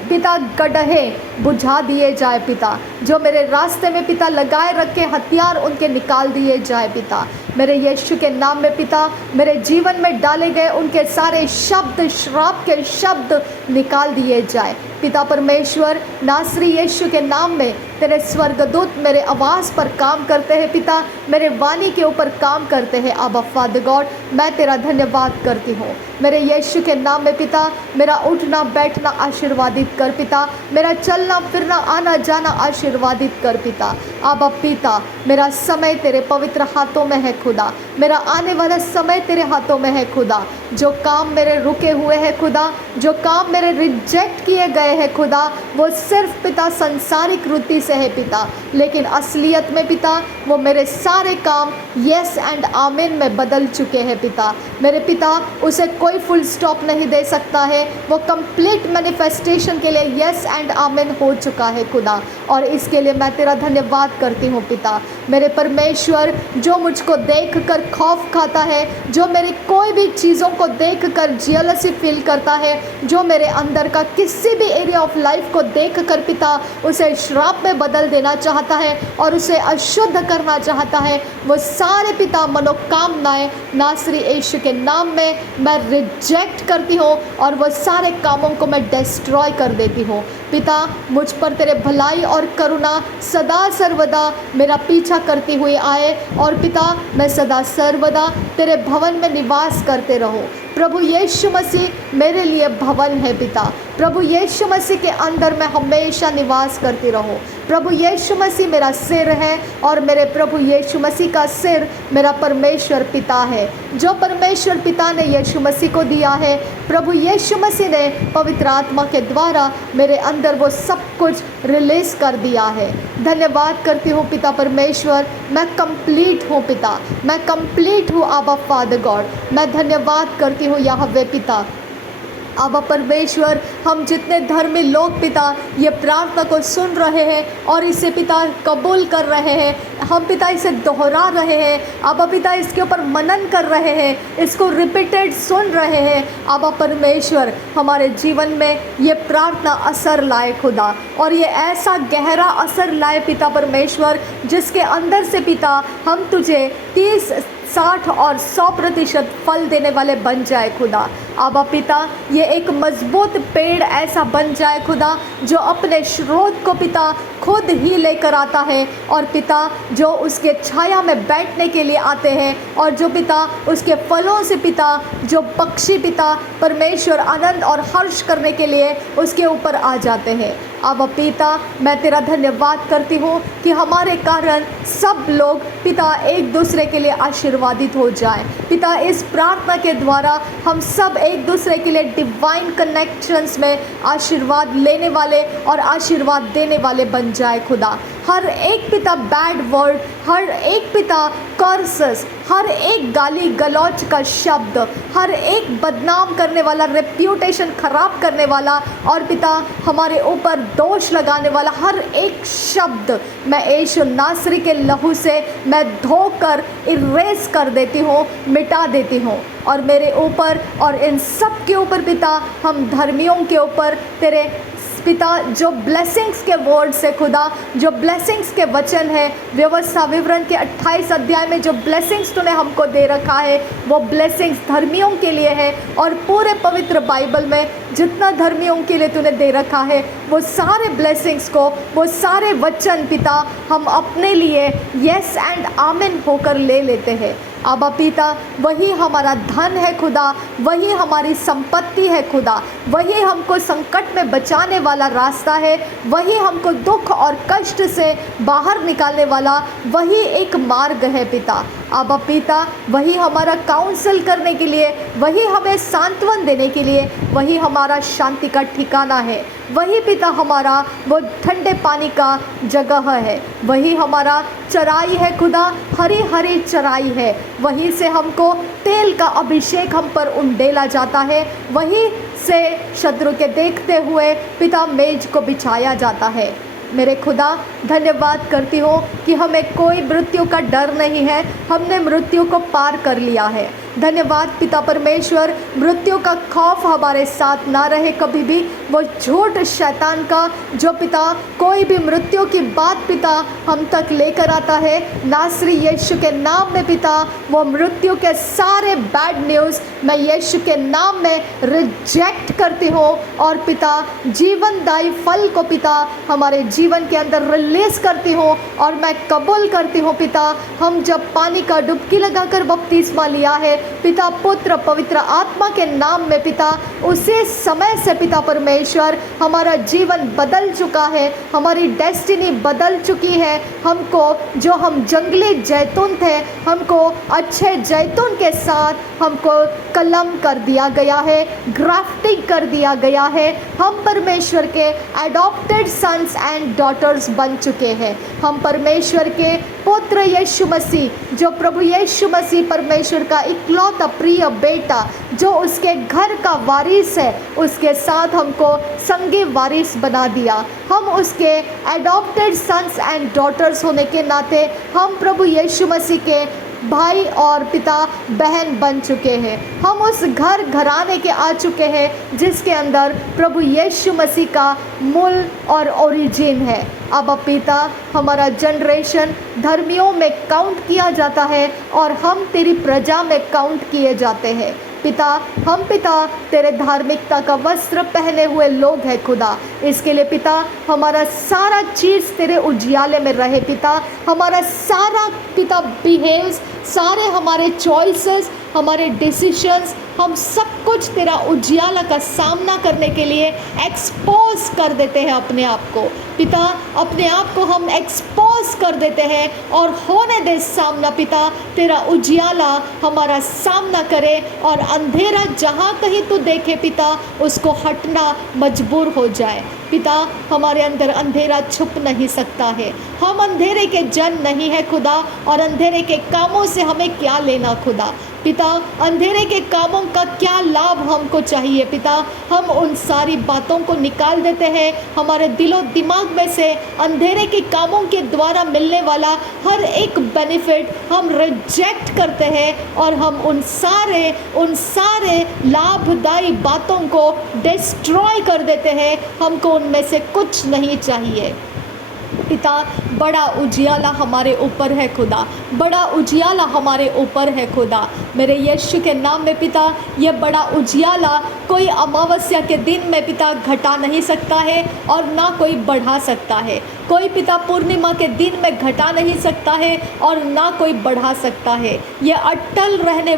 पिता गड्ढे बुझा दिए जाए पिता, जो मेरे रास्ते में पिता लगाए रखे हथियार उनके निकाल दिए जाए पिता, मेरे यीशु के नाम में पिता। मेरे जीवन में डाले गए उनके सारे शब्द, श्राप के शब्द निकाल दिए जाए पिता परमेश्वर। नासरी यीशु के नाम में तेरे स्वर्गदूत मेरे आवाज़ पर काम करते हैं पिता, मेरे वाणी के ऊपर काम करते हैं। अब फादर गॉड मैं तेरा धन्यवाद करती हूँ मेरे यीशु के नाम में पिता। मेरा उठना बैठना आशीर्वादित कर पिता, मेरा चलना फिरना आना जाना आशीर्वादित कर पिता। अब पिता मेरा समय तेरे पवित्र हाथों में है खुदा, मेरा आने वाला समय तेरे हाथों में है खुदा। जो काम मेरे रुके हुए हैं खुदा, जो काम मेरे रिजेक्ट किए गए हैं खुदा, वो सिर्फ पिता संसारिक वृत्ति से है पिता, लेकिन असलियत में पिता वो मेरे सारे काम यस एंड आमीन में बदल चुके हैं पिता। मेरे पिता उसे कोई फुल स्टॉप नहीं दे सकता है, वो कंप्लीट मैनिफेस्टेशन के लिए यस एंड आमीन हो चुका है खुदा, और इसके लिए मैं तेरा धन्यवाद करती हूँ पिता। मेरे परमेश्वर, जो मुझको देख कर खौफ खाता है, जो मेरी कोई भी चीज़ों को देख कर जेलसी फील करता है, जो मेरे अंदर का किसी भी एरिया ऑफ लाइफ को देख कर पिता उसे श्राप में बदल देना चाहता है और उसे अशुद्ध करना चाहता है, वो सारे पिता मनोकामनाएं नासरी यीशु के नाम में मैं रिजेक्ट करती हूँ और वो सारे कामों को मैं डिस्ट्रॉय कर देती हूँ। पिता, मुझ पर तेरे भलाई और करुणा सदा सर्वदा मेरा पीछा करती हुई आए और पिता, मैं सदा सर्वदा तेरे भवन में निवास करते रहूं। प्रभु यीशु मसीह मेरे लिए भवन है पिता। प्रभु यीशु मसीह के अंदर मैं हमेशा निवास करती रहूं। प्रभु यीशु मसीह मेरा सिर है और मेरे प्रभु यीशु मसीह का सिर मेरा परमेश्वर पिता है। जो परमेश्वर पिता ने यीशु मसीह को दिया है, प्रभु यीशु मसीह ने पवित्र आत्मा के द्वारा मेरे अंदर वो सब कुछ रिलीज कर दिया है। धन्यवाद करती हूँ पिता परमेश्वर, मैं कंप्लीट हूँ पिता, मैं कंप्लीट हूँ आबा फादर गॉड। मैं धन्यवाद करती हूँ यहोवा पिता। आबा परमेश्वर, हम जितने धर्मी लोग पिता ये प्रार्थना को सुन रहे हैं और इसे पिता कबूल कर रहे हैं, हम पिता इसे दोहरा रहे हैं, आबा पिता इसके ऊपर मनन कर रहे हैं, इसको रिपीटेड सुन रहे हैं, आबा परमेश्वर हमारे जीवन में ये प्रार्थना असर लाए खुदा, और ये ऐसा गहरा असर लाए पिता परमेश्वर जिसके अंदर से पिता हम तुझे 30, 60 और 100% फल देने वाले बन जाए खुदा। आबा पिता, ये एक मजबूत पेड़ ऐसा बन जाए खुदा जो अपने स्रोत को पिता खुद ही लेकर आता है, और पिता जो उसके छाया में बैठने के लिए आते हैं, और जो पिता उसके फलों से पिता जो पक्षी पिता परमेश्वर आनंद और हर्ष करने के लिए उसके ऊपर आ जाते हैं। आबा पिता, मैं तेरा धन्यवाद करती हूँ कि हमारे कारण सब लोग पिता एक दूसरे के लिए आशीर्वादित हो जाएं। पिता, इस प्रार्थना के द्वारा हम सब एक दूसरे के लिए डिवाइन कनेक्शंस में आशीर्वाद लेने वाले और आशीर्वाद देने वाले बन जाए खुदा। हर एक पिता बैड वर्ड, हर एक पिता कर्सेस, हर एक गाली गलौच का शब्द, हर एक बदनाम करने वाला, रेप्यूटेशन खराब करने वाला और पिता हमारे ऊपर दोष लगाने वाला हर एक शब्द मैं यीशु नासरी के लहू से मैं धोकर इरेज कर देती हूँ, मिटा देती हूँ। और मेरे ऊपर और इन सब के ऊपर पिता, हम धर्मियों के ऊपर तेरे पिता जो ब्लेसिंग्स के वर्ड से खुदा, जो ब्लेसिंग्स के वचन है, व्यवस्था विवरण के 28 अध्याय में जो ब्लेसिंग्स तूने हमको दे रखा है, वो ब्लेसिंग्स धर्मियों के लिए है। और पूरे पवित्र बाइबल में जितना धर्मियों के लिए तूने दे रखा है, वो सारे ब्लेसिंग्स को, वो सारे वचन पिता हम अपने लिए यस एंड आमीन होकर ले लेते हैं। आबा पिता, वही हमारा धन है खुदा, वही हमारी संपत्ति है खुदा, वही हमको संकट में बचाने वाला रास्ता है, वही हमको दुख और कष्ट से बाहर निकालने वाला वही एक मार्ग है पिता। आबा पिता, वही हमारा काउंसल करने के लिए, वही हमें सांत्वन देने के लिए, वही हमारा शांति का ठिकाना है, वही पिता हमारा वो ठंडे पानी का जगह है, वही हमारा चराई है खुदा, हरी हरी चराई है, वहीं से हमको तेल का अभिषेक हम पर उंडेला जाता है, वहीं से शत्रु के देखते हुए पिता मेज को बिछाया जाता है। मेरे खुदा, धन्यवाद करती हूँ कि हमें कोई मृत्यु का डर नहीं है, हमने मृत्यु को पार कर लिया है। धन्यवाद पिता परमेश्वर, मृत्यु का खौफ हमारे साथ ना रहे कभी भी। वो झूठ शैतान का जो पिता कोई भी मृत्यु की बात पिता हम तक लेकर आता है, नासरी यीशु के नाम में पिता वो मृत्यु के सारे बैड न्यूज़ मैं यीशु के नाम में रिजेक्ट करती हूँ, और पिता जीवनदायी फल को पिता हमारे जीवन के अंदर रिलीज करती हूँ। और मैं कबूल करती हूँ पिता, हम जब पानी का डुबकी लगाकर बपतिस्मा लिया है पिता पुत्र पवित्र आत्मा के नाम में पिता, उसी समय से पिता परमेश्वर हमारा जीवन बदल चुका है, हमारी डेस्टिनी बदल चुकी है। हमको जो हम जंगली जैतून थे, हमको अच्छे जैतून के साथ हमको कलम कर दिया गया है, ग्राफ्टिंग कर दिया गया है। हम परमेश्वर के एडॉप्टेड सन्स एंड डॉटर्स बन चुके हैं। हम परमेश्वर के पुत्र यीशु मसीह, जो प्रभु यीशु मसीह परमेश्वर का इकलौता प्रिय बेटा जो उसके घर का वारिस है, उसके साथ हमको संगी वारिस बना दिया। हम उसके एडॉप्टेड सन्स एंड डॉटर्स होने के नाते हम प्रभु यीशु मसीह के भाई और पिता बहन बन चुके हैं। हम उस घर घराने के आ चुके हैं जिसके अंदर प्रभु यीशु मसीह का मूल और ओरिजिन है। अब पिता, हमारा जनरेशन धर्मियों में काउंट किया जाता है और हम तेरी प्रजा में काउंट किए जाते हैं। पिता, हम पिता तेरे धार्मिकता का वस्त्र पहने हुए लोग हैं खुदा। इसके लिए पिता हमारा सारा चीज़ तेरे उजियाले में रहे पिता। हमारा सारा पिता बिहेव्स, सारे हमारे चॉइसेस, हमारे डिसीशंस, हम सब कुछ तेरा उजियाला का सामना करने के लिए एक्सपोज कर देते हैं अपने आप को पिता। अपने आप को हम एक्सपोज कर देते हैं और होने दे सामना पिता, तेरा उजियाला हमारा सामना करे और अंधेरा जहाँ कहीं तू देखे पिता, उसको हटना मजबूर हो जाए पिता। हमारे अंदर अंधेरा छुप नहीं सकता है। हम अंधेरे के जन नहीं है खुदा, और अंधेरे के कामों से हमें क्या लेना खुदा। पिता, अंधेरे के कामों का क्या लाभ हमको चाहिए पिता। हम उन सारी बातों को निकाल देते हैं हमारे दिलो दिमाग में से। अंधेरे के कामों के द्वारा मिलने वाला हर एक बेनिफिट हम रिजेक्ट करते हैं और हम उन सारे लाभदायी बातों को डिस्ट्रॉय कर देते हैं। हमको उनमें से कुछ नहीं चाहिए पिता। बड़ा उजियाला हमारे ऊपर है खुदा, बड़ा उजियाला हमारे ऊपर है खुदा। मेरे यीशु के नाम में पिता, ये बड़ा उजियाला कोई अमावस्या के दिन में पिता घटा नहीं सकता है और ना कोई बढ़ा सकता है। कोई पिता पूर्णिमा के दिन में घटा नहीं सकता है और ना कोई बढ़ा सकता है। ये अटल रहने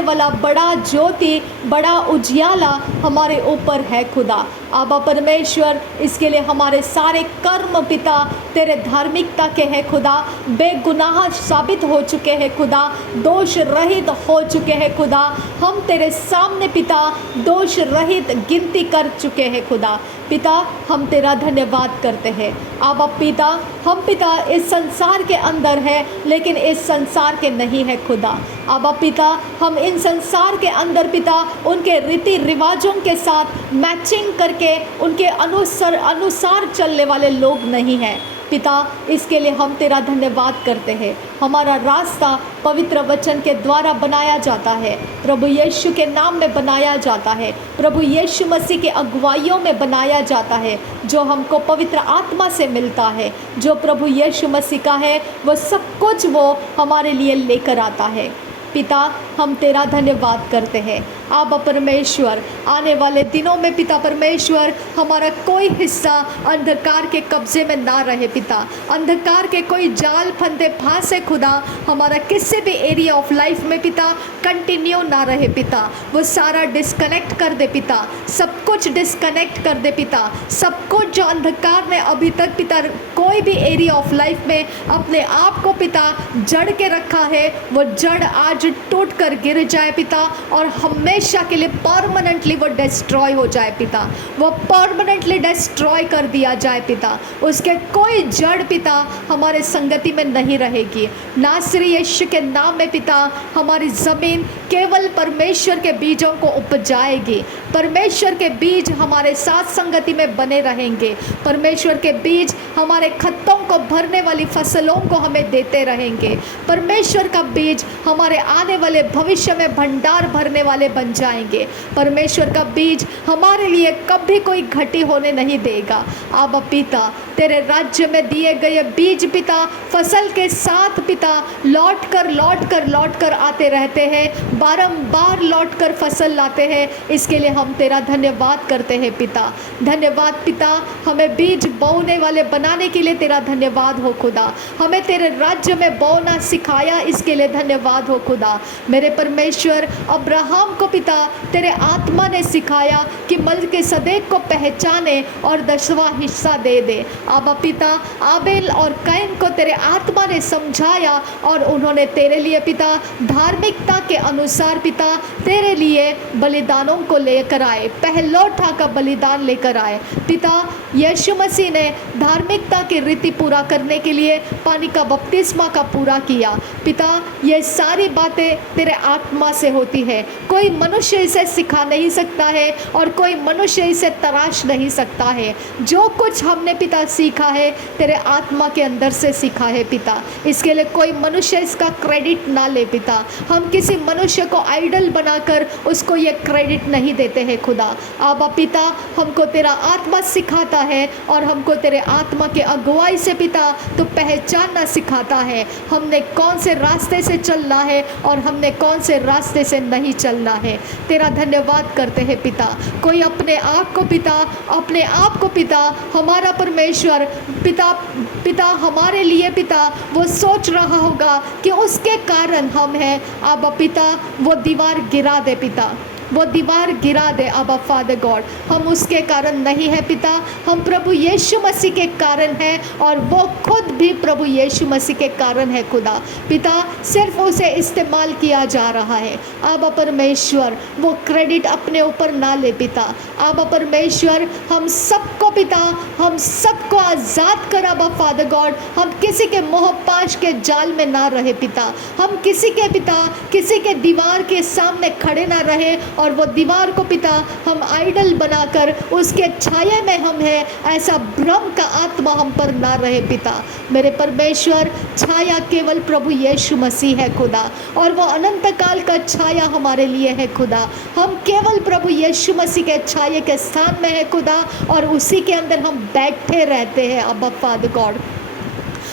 वाला बड़ा ज्योति, बड़ा उजियाला हमारे ऊपर है खुदा। आबा परमेश्वर, इसके लिए हमारे सारे कर्म पिता तेरे धार्मिकता के हैं खुदा, बेगुनाह साबित हो चुके हैं खुदा, दोष रहित हो चुके हैं खुदा। हम तेरे सामने पिता दोष रहित गिनती कर चुके हैं खुदा। पिता, हम तेरा धन्यवाद करते हैं। आबा पिता, हम पिता इस संसार के अंदर है लेकिन इस संसार के नहीं है खुदा। आबा पिता, हम इन संसार के अंदर पिता उनके रीति रिवाजों के साथ मैचिंग करके उनके अनुसार चलने वाले लोग नहीं हैं पिता। इसके लिए हम तेरा धन्यवाद करते हैं। हमारा रास्ता पवित्र वचन के द्वारा बनाया जाता है, प्रभु यीशु के नाम में बनाया जाता है, प्रभु यीशु मसीह के अगुवाइयों में बनाया जाता है, जो हमको पवित्र आत्मा से मिलता है। जो प्रभु यीशु मसीह का है वो सब कुछ वो हमारे लिए लेकर आता है। पिता, हम तेरा धन्यवाद करते हैं। आबा परमेश्वर, आने वाले दिनों में पिता परमेश्वर हमारा कोई हिस्सा अंधकार के कब्जे में ना रहे पिता। अंधकार के कोई जाल फंदे फांसे खुदा हमारा किसी भी एरिया ऑफ लाइफ में पिता कंटिन्यू ना रहे पिता। वो सारा डिस्कनेक्ट कर दे पिता, सब कुछ डिस्कनेक्ट कर दे पिता। सब कुछ जो अंधकार ने अभी तक पिता कोई भी एरिया ऑफ लाइफ में अपने आप को पिता जड़ के रखा है, वो जड़ आज टूट कर गिर जाए पिता और हमेशा के लिए परमानेंटली वो डिस्ट्रॉय हो जाए पिता। वो परमानेंटली डिस्ट्रॉय कर दिया जाए पिता। उसके कोई जड़ पिता हमारे संगति में नहीं रहेगी। नासरी यीशु के नाम में पिता हमारी ज़मीन केवल परमेश्वर के बीजों को उपजाएगी। परमेश्वर के बीज हमारे साथ संगति में बने रहेंगे। परमेश्वर के बीज हमारे खत्तों को भरने वाली फसलों को हमें देते रहेंगे। परमेश्वर का बीज हमारे आने वाले भविष्य में भंडार भरने वाले बन जाएंगे। परमेश्वर का बीज हमारे लिए कभी कोई घटी होने नहीं देगा। आबा पिता, तेरे राज्य में दिए गए बीज पिता फसल के साथ पिता लौट कर आते रहते हैं, बारंबार लौट कर फसल लाते हैं। इसके लिए हम तेरा धन्यवाद करते हैं पिता। धन्यवाद पिता, हमें बीज बोने वाले बनाने के लिए तेरा धन्यवाद हो खुदा। हमें तेरे राज्य में बोना सिखाया, इसके लिए धन्यवाद हो खुदा। मेरे परमेश्वर, अब्राहम को पिता तेरे आत्मा ने सिखाया कि मलिकिसदेक को पहचाने और 10वां हिस्सा दे दे। आबा पिता, आबेल और कैन को तेरे आत्मा ने समझाया और उन्होंने तेरे लिए पिता धार्मिकता के अनुसार पिता तेरे लिए बलिदानों को लेकर आए, पहलौठा का बलिदान लेकर आए। पिता, यीशु मसीह ने धार्मिकता की रीति पूरा करने के लिए पानी का बपतिस्मा का पूरा किया। पिता, ये सारी बातें तेरे आत्मा से होती है। कोई मनुष्य इसे सिखा नहीं सकता है और कोई मनुष्य इसे तराश नहीं सकता है। जो कुछ हमने पिता सीखा है तेरे आत्मा के अंदर से सीखा है पिता। इसके लिए कोई मनुष्य इसका क्रेडिट ना ले पिता। हम किसी मनुष्य को आइडल बनाकर उसको ये क्रेडिट नहीं देते हैं खुदा। आबा पिता, हमको तेरा आत्मा सिखाता है और हमको तेरे आत्मा के अगुवाई से पिता तो पहचानना सिखाता है हमने कौन से रास्ते से चलना है और हमने कौन से रास्ते से नहीं चलना है। तेरा धन्यवाद करते हैं पिता। कोई अपने आप को पिता हमारा परमेश्वर पिता हमारे लिए पिता वो सोच रहा होगा कि उसके कारण हम हैं। आबा पिता, वो दीवार गिरा दे पिता, वो दीवार गिरा दे आबा फादर गॉड। हम उसके कारण नहीं है पिता, हम प्रभु यीशु मसीह के कारण हैं और वो खुद भी प्रभु यीशु मसीह के कारण है खुदा। पिता, सिर्फ उसे इस्तेमाल किया जा रहा है। आबा परमेश्वर, वो क्रेडिट अपने ऊपर ना ले पिता। आबा परमेश्वर, हम सबको पिता, हम सबको आज़ाद कर आबा फादर गॉड। हम किसी के मोहपाश के जाल में ना रहे पिता। हम किसी के दीवार के सामने खड़े ना रहे और वो दीवार को पिता हम आइडल बनाकर उसके छाये में हम हैं, ऐसा भ्रम का आत्मा हम पर ना रहे पिता। मेरे परमेश्वर, छाया केवल प्रभु यीशु मसीह है खुदा और वो अनंत काल का छाया हमारे लिए है खुदा। हम केवल प्रभु यीशु मसीह के छाये के स्थान में है खुदा और उसी के अंदर हम बैठे रहते हैं अब्बा फादर गॉड।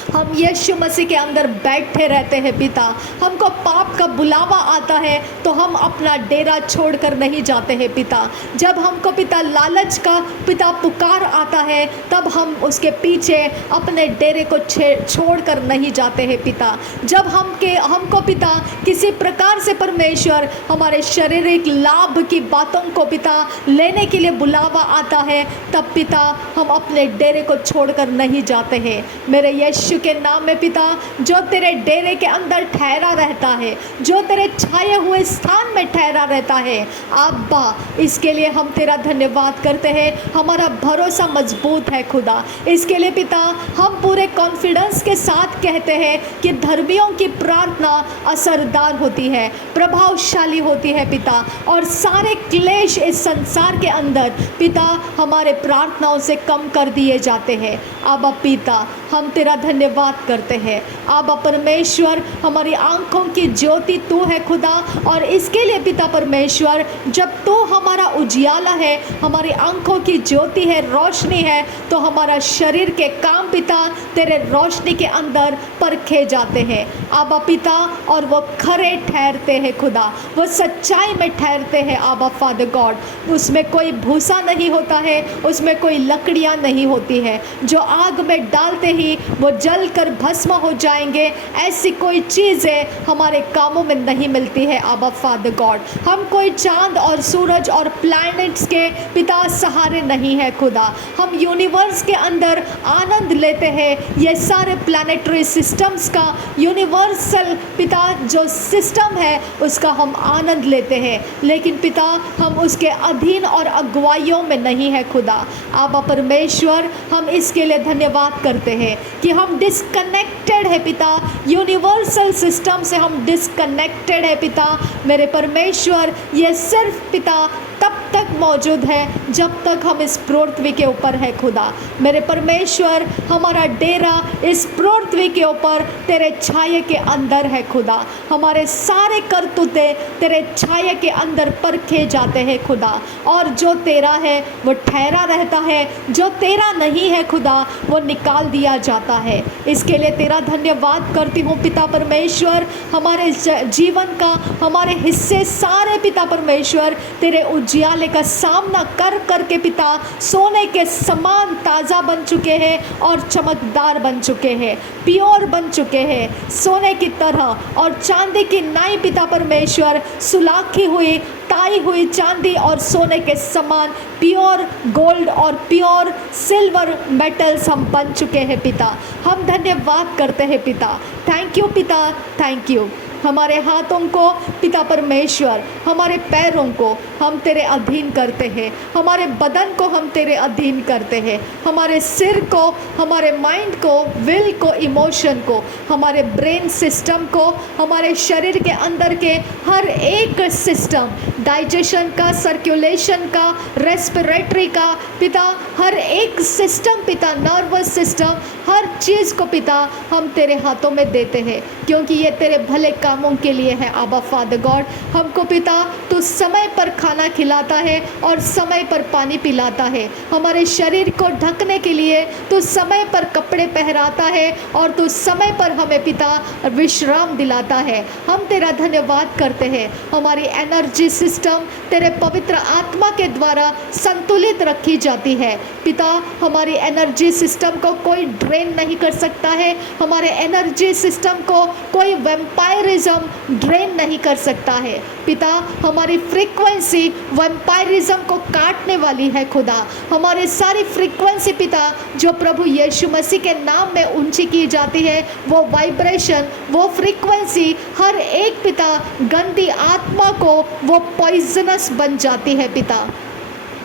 हम यीशु मसीह के अंदर बैठे रहते हैं पिता। हमको पाप का बुलावा आता है तो हम अपना डेरा छोड़कर नहीं जाते हैं पिता। जब हमको पिता लालच का पिता पुकार आता है तब हम उसके पीछे अपने डेरे को छोड़कर नहीं जाते हैं पिता। जब हमको पिता किसी प्रकार से परमेश्वर हमारे शारीरिक लाभ की बातों को पिता लेने के लिए बुलावा आता है तब पिता हम अपने डेरे को छोड़कर नहीं जाते हैं। मेरे यीशु के नाम में पिता, जो तेरे डेरे के अंदर ठहरा रहता है, जो तेरे छाए हुए स्थान में ठहरा रहता है अब्बा, इसके लिए हम तेरा धन्यवाद करते हैं। हमारा भरोसा मजबूत है खुदा। इसके लिए पिता हम पूरे कॉन्फिडेंस के साथ कहते हैं कि धर्मियों की प्रार्थना असरदार होती है, प्रभावशाली होती है पिता, और सारे क्लेश इस संसार के अंदर पिता हमारे प्रार्थनाओं से कम कर दिए जाते हैं। अब्बा पिता, हम तेरा धन्यवाद करते हैं। आबा परमेश्वर, हमारी आंखों की ज्योति तू है खुदा, और इसके लिए पिता परमेश्वर जब तू हमारा उजियाला है, हमारी आंखों की ज्योति है, रोशनी है, तो हमारा शरीर के काम पिता तेरे रोशनी के अंदर परखे जाते हैं आबा पिता, और वो खरे ठहरते हैं खुदा, वो सच्चाई में ठहरते हैं आबा फादर गॉड। उसमें कोई भूसा नहीं होता है, उसमें कोई लकड़ियाँ नहीं होती है, जो आग में डालते ही वो जल कर भस्म हो जाएंगे। ऐसी कोई चीज़ें हमारे कामों में नहीं मिलती है आबा फादर गॉड। हम कोई चांद और सूरज और प्लैनेट्स के पिता सहारे नहीं है खुदा। हम यूनिवर्स के अंदर आनंद लेते हैं, ये सारे प्लैनेटरी सिस्टम्स का यूनिवर्सल पिता जो सिस्टम है उसका हम आनंद लेते हैं, लेकिन पिता हम उसके अधीन और अगुवाइयों में नहीं है खुदा। आबा परमेश्वर, हम इसके लिए धन्यवाद करते हैं कि हम डिस्कनेक्टेड है पिता, यूनिवर्सल सिस्टम से हम डिस्कनेक्टेड है पिता। मेरे परमेश्वर, ये सिर्फ पिता तब तक मौजूद है जब तक हम इस पृथ्वी के ऊपर है खुदा। मेरे परमेश्वर, हमारा डेरा इस पृथ्वी के ऊपर तेरे छाये के अंदर है खुदा। हमारे सारे करतूते तेरे छाये के अंदर परखे जाते हैं खुदा, और जो तेरा है वो ठहरा रहता है, जो तेरा नहीं है खुदा वो निकाल दिया जाता है। इसके लिए तेरा धन्यवाद करती हूँ पिता परमेश्वर। हमारे जीवन का हमारे हिस्से सारे पिता परमेश्वर तेरे उजियाले का सामना कर करके पिता सोने के समान ताज़ा बन चुके हैं और चमकदार बन चुके हैं, प्योर बन चुके हैं सोने की तरह। और चांदी की नाई पिता परमेश्वर सुलाखी हुई ताई हुई चांदी और सोने के समान प्योर गोल्ड और प्योर सिल्वर मेटल्स हम बन चुके हैं पिता। हम धन्यवाद करते हैं पिता। थैंक यू पिता, थैंक यू। हमारे हाथों को पिता परमेश्वर, हमारे पैरों को हम तेरे अधीन करते हैं, हमारे बदन को हम तेरे अधीन करते हैं, हमारे सिर को, हमारे माइंड को, विल को, इमोशन को, हमारे ब्रेन सिस्टम को, हमारे शरीर के अंदर के हर एक सिस्टम, डाइजेशन का, सर्कुलेशन का, रेस्पिरेटरी का पिता, हर एक सिस्टम पिता, नर्वस सिस्टम, हर चीज़ को पिता हम तेरे हाथों में देते हैं, क्योंकि ये तेरे भले कामों के लिए है। आबा फादर गॉड, हमको पिता तू समय पर खाना खिलाता है और समय पर पानी पिलाता है, हमारे शरीर को ढकने के लिए तू समय पर कपड़े पहराता है और तू समय पर हमें पिता विश्राम दिलाता है। हम तेरा धन्यवाद करते हैं। हमारी एनर्जी सिस्टम तेरे पवित्र आत्मा के द्वारा संतुलित रखी जाती है पिता। हमारी एनर्जी सिस्टम को कोई ड्रेन नहीं कर सकता है, हमारे एनर्जी सिस्टम को कोई वैम्पायरिज्म ड्रेन नहीं कर सकता है पिता। हमारी फ्रीक्वेंसी वैम्पायरिज्म को काटने वाली है खुदा। हमारी सारी फ्रीक्वेंसी पिता जो प्रभु यीशु मसीह के नाम में ऊंची की जाती है, वो वाइब्रेशन, वो फ्रीक्वेंसी हर एक पिता गंदी आत्मा को वो पॉइजनस बन जाती है पिता।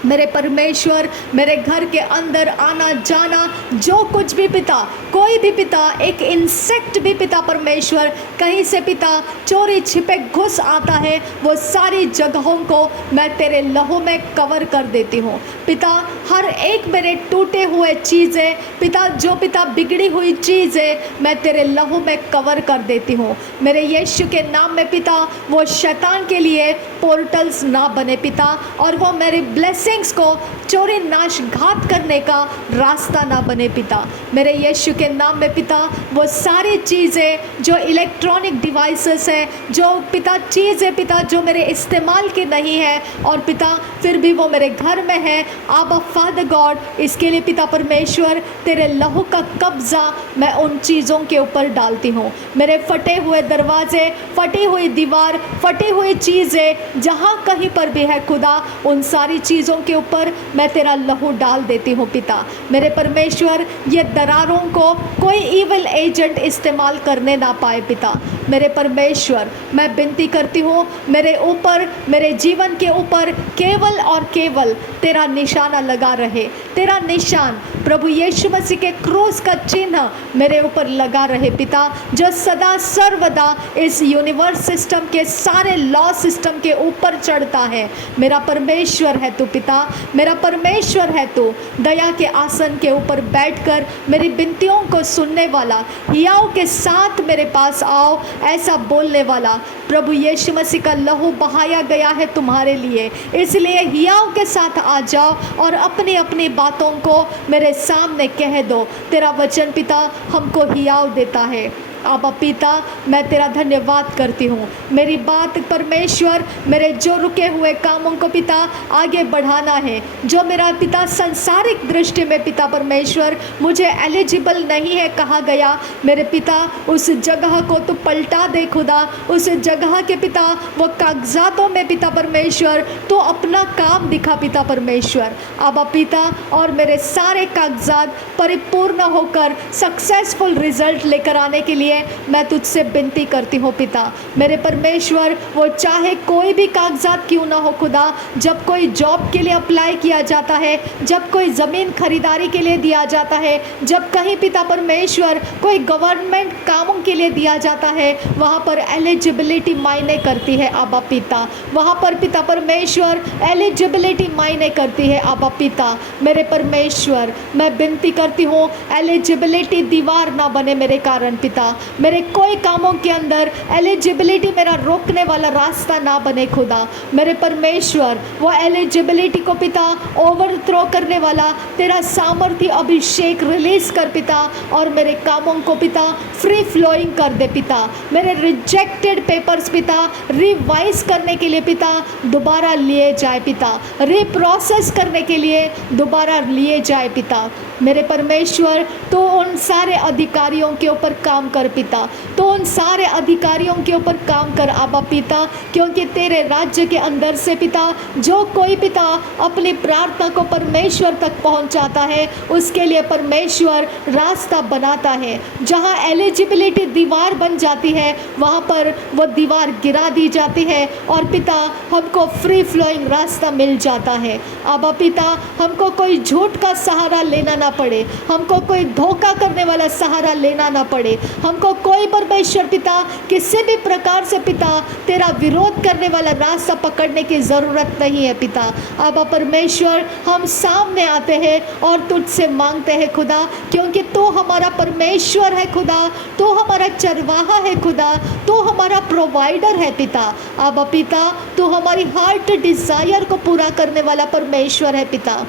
मेरे परमेश्वर, मेरे घर के अंदर आना जाना जो कुछ भी पिता, कोई भी पिता, एक इंसेक्ट भी पिता परमेश्वर कहीं से पिता चोरी छिपे घुस आता है, वो सारी जगहों को मैं तेरे लहू में कवर कर देती हूँ पिता। हर एक मेरे टूटे हुए चीज़ें पिता, जो पिता बिगड़ी हुई चीज़ें मैं तेरे लहू में कवर कर देती हूँ मेरे यीशु के नाम में पिता। वो शैतान के लिए पोर्टल्स ना बने पिता, और वो मेरी ब्लेसिंग्स को चोरी नाश घात करने का रास्ता ना बने पिता। मेरे यीशु के नाम में पिता वो सारी चीज़ें जो इलेक्ट्रॉनिक डिवाइसेस हैं, जो पिता चीज़ें पिता जो मेरे इस्तेमाल की नहीं है और पिता फिर भी वो मेरे घर में है, आबा फादर गॉड, इसके लिए पिता परमेश्वर तेरे लहू का कब्ज़ा मैं उन चीज़ों के ऊपर डालती हूँ। मेरे फटे हुए दरवाजे, फटी हुई दीवार, फटी हुई चीज़ें जहाँ कहीं पर भी है खुदा, उन सारी चीज़ों के ऊपर मैं तेरा लहू डाल देती हूँ पिता। मेरे परमेश्वर ये दरारों को कोई ईविल एजेंट इस्तेमाल करने ना पाए पिता। मेरे परमेश्वर मैं विनती करती हूँ मेरे ऊपर, मेरे जीवन के ऊपर केवल और केवल तेरा निशाना लगा रहे, तेरा निशान प्रभु यीशु मसीह के क्रूस का चिन्ह मेरे ऊपर लगा रहे पिता, जो सदा सर्वदा इस यूनिवर्स सिस्टम के सारे लॉ सिस्टम के ऊपर चढ़ता है। मेरा परमेश्वर है तू पिता, मेरा परमेश्वर है तू। दया के आसन के ऊपर बैठकर मेरी विनतियों को सुनने वाला, हियाव के साथ मेरे पास आओ ऐसा बोलने वाला। प्रभु यीशु मसीह का लहू बहाया गया है तुम्हारे लिए, इसलिए हियाव के साथ आ जाओ और अपनी अपनी बातों को मेरे सामने कह दो। तेरा वचन पिता हमको हियाव देता है। आबा पिता मैं तेरा धन्यवाद करती हूँ। मेरी बात परमेश्वर मेरे जो रुके हुए कामों को पिता आगे बढ़ाना है, जो मेरा पिता संसारिक दृष्टि में पिता परमेश्वर मुझे एलिजिबल नहीं है कहा गया, मेरे पिता उस जगह को तो पलटा दे खुदा। उस जगह के पिता वो कागजातों में पिता परमेश्वर तो अपना काम दिखा पिता परमेश्वर। आबा पिता और मेरे सारे कागजात परिपूर्ण होकर सक्सेसफुल रिजल्ट लेकर आने के लिए मैं तुझसे विनती करती हूँ पिता। मेरे परमेश्वर वो चाहे कोई भी कागजात क्यों ना हो खुदा, जब कोई जॉब के लिए अप्लाई किया जाता है, जब कोई ज़मीन खरीदारी के लिए दिया जाता है, जब कहीं पिता परमेश्वर कोई गवर्नमेंट कामों के लिए दिया जाता है, वहाँ पर एलिजिबिलिटी मायने करती है आबा पिता। वहाँ पर पिता परमेश्वर एलिजिबिलिटी मायने करती है आबा पिता। मेरे परमेश्वर मैं विनती करती हूँ एलिजिबिलिटी दीवार ना बने मेरे कारण पिता। मेरे कोई कामों के अंदर एलिजिबिलिटी मेरा रोकने वाला रास्ता ना बने खुदा। मेरे परमेश्वर वो एलिजिबिलिटी को पिता ओवरथ्रो करने वाला तेरा सामर्थ्य अभिषेक रिलीज कर पिता, और मेरे कामों को पिता फ्री फ्लोइंग कर दे पिता। मेरे रिजेक्टेड पेपर्स पिता रिवाइज करने के लिए पिता दोबारा लिए जाए पिता, रिप्रोसेस करने के लिए दोबारा लिए जाए पिता। मेरे परमेश्वर तो उन सारे अधिकारियों के ऊपर काम कर पिता, तो उन सारे अधिकारियों के ऊपर काम कर आबा पिता, क्योंकि तेरे राज्य के अंदर से पिता जो कोई पिता अपनी प्रार्थना को परमेश्वर तक पहुंचाता है उसके लिए परमेश्वर रास्ता बनाता है। जहां एलिजिबिलिटी दीवार बन जाती है वहां पर वो दीवार गिरा दी जाती है और पिता हमको फ्री फ्लोइंग रास्ता मिल जाता है। आबा पिता हमको कोई झूठ का सहारा लेना ना पड़े, हमको कोई धोखा करने वाला सहारा लेना ना पड़े, हमको कोई परमेश्वर पिता किसी भी प्रकार से पिता तेरा विरोध करने वाला रास्ता पकड़ने की ज़रूरत नहीं है पिता। आबा परमेश्वर हम सामने आते हैं और तुझसे मांगते हैं खुदा, क्योंकि तू हमारा परमेश्वर है खुदा, तू हमारा चरवाहा है खुदा, तू हमारा प्रोवाइडर है पिता। आबा पिता तू हमारी हार्ट डिज़ायर को पूरा करने वाला परमेश्वर है पिता।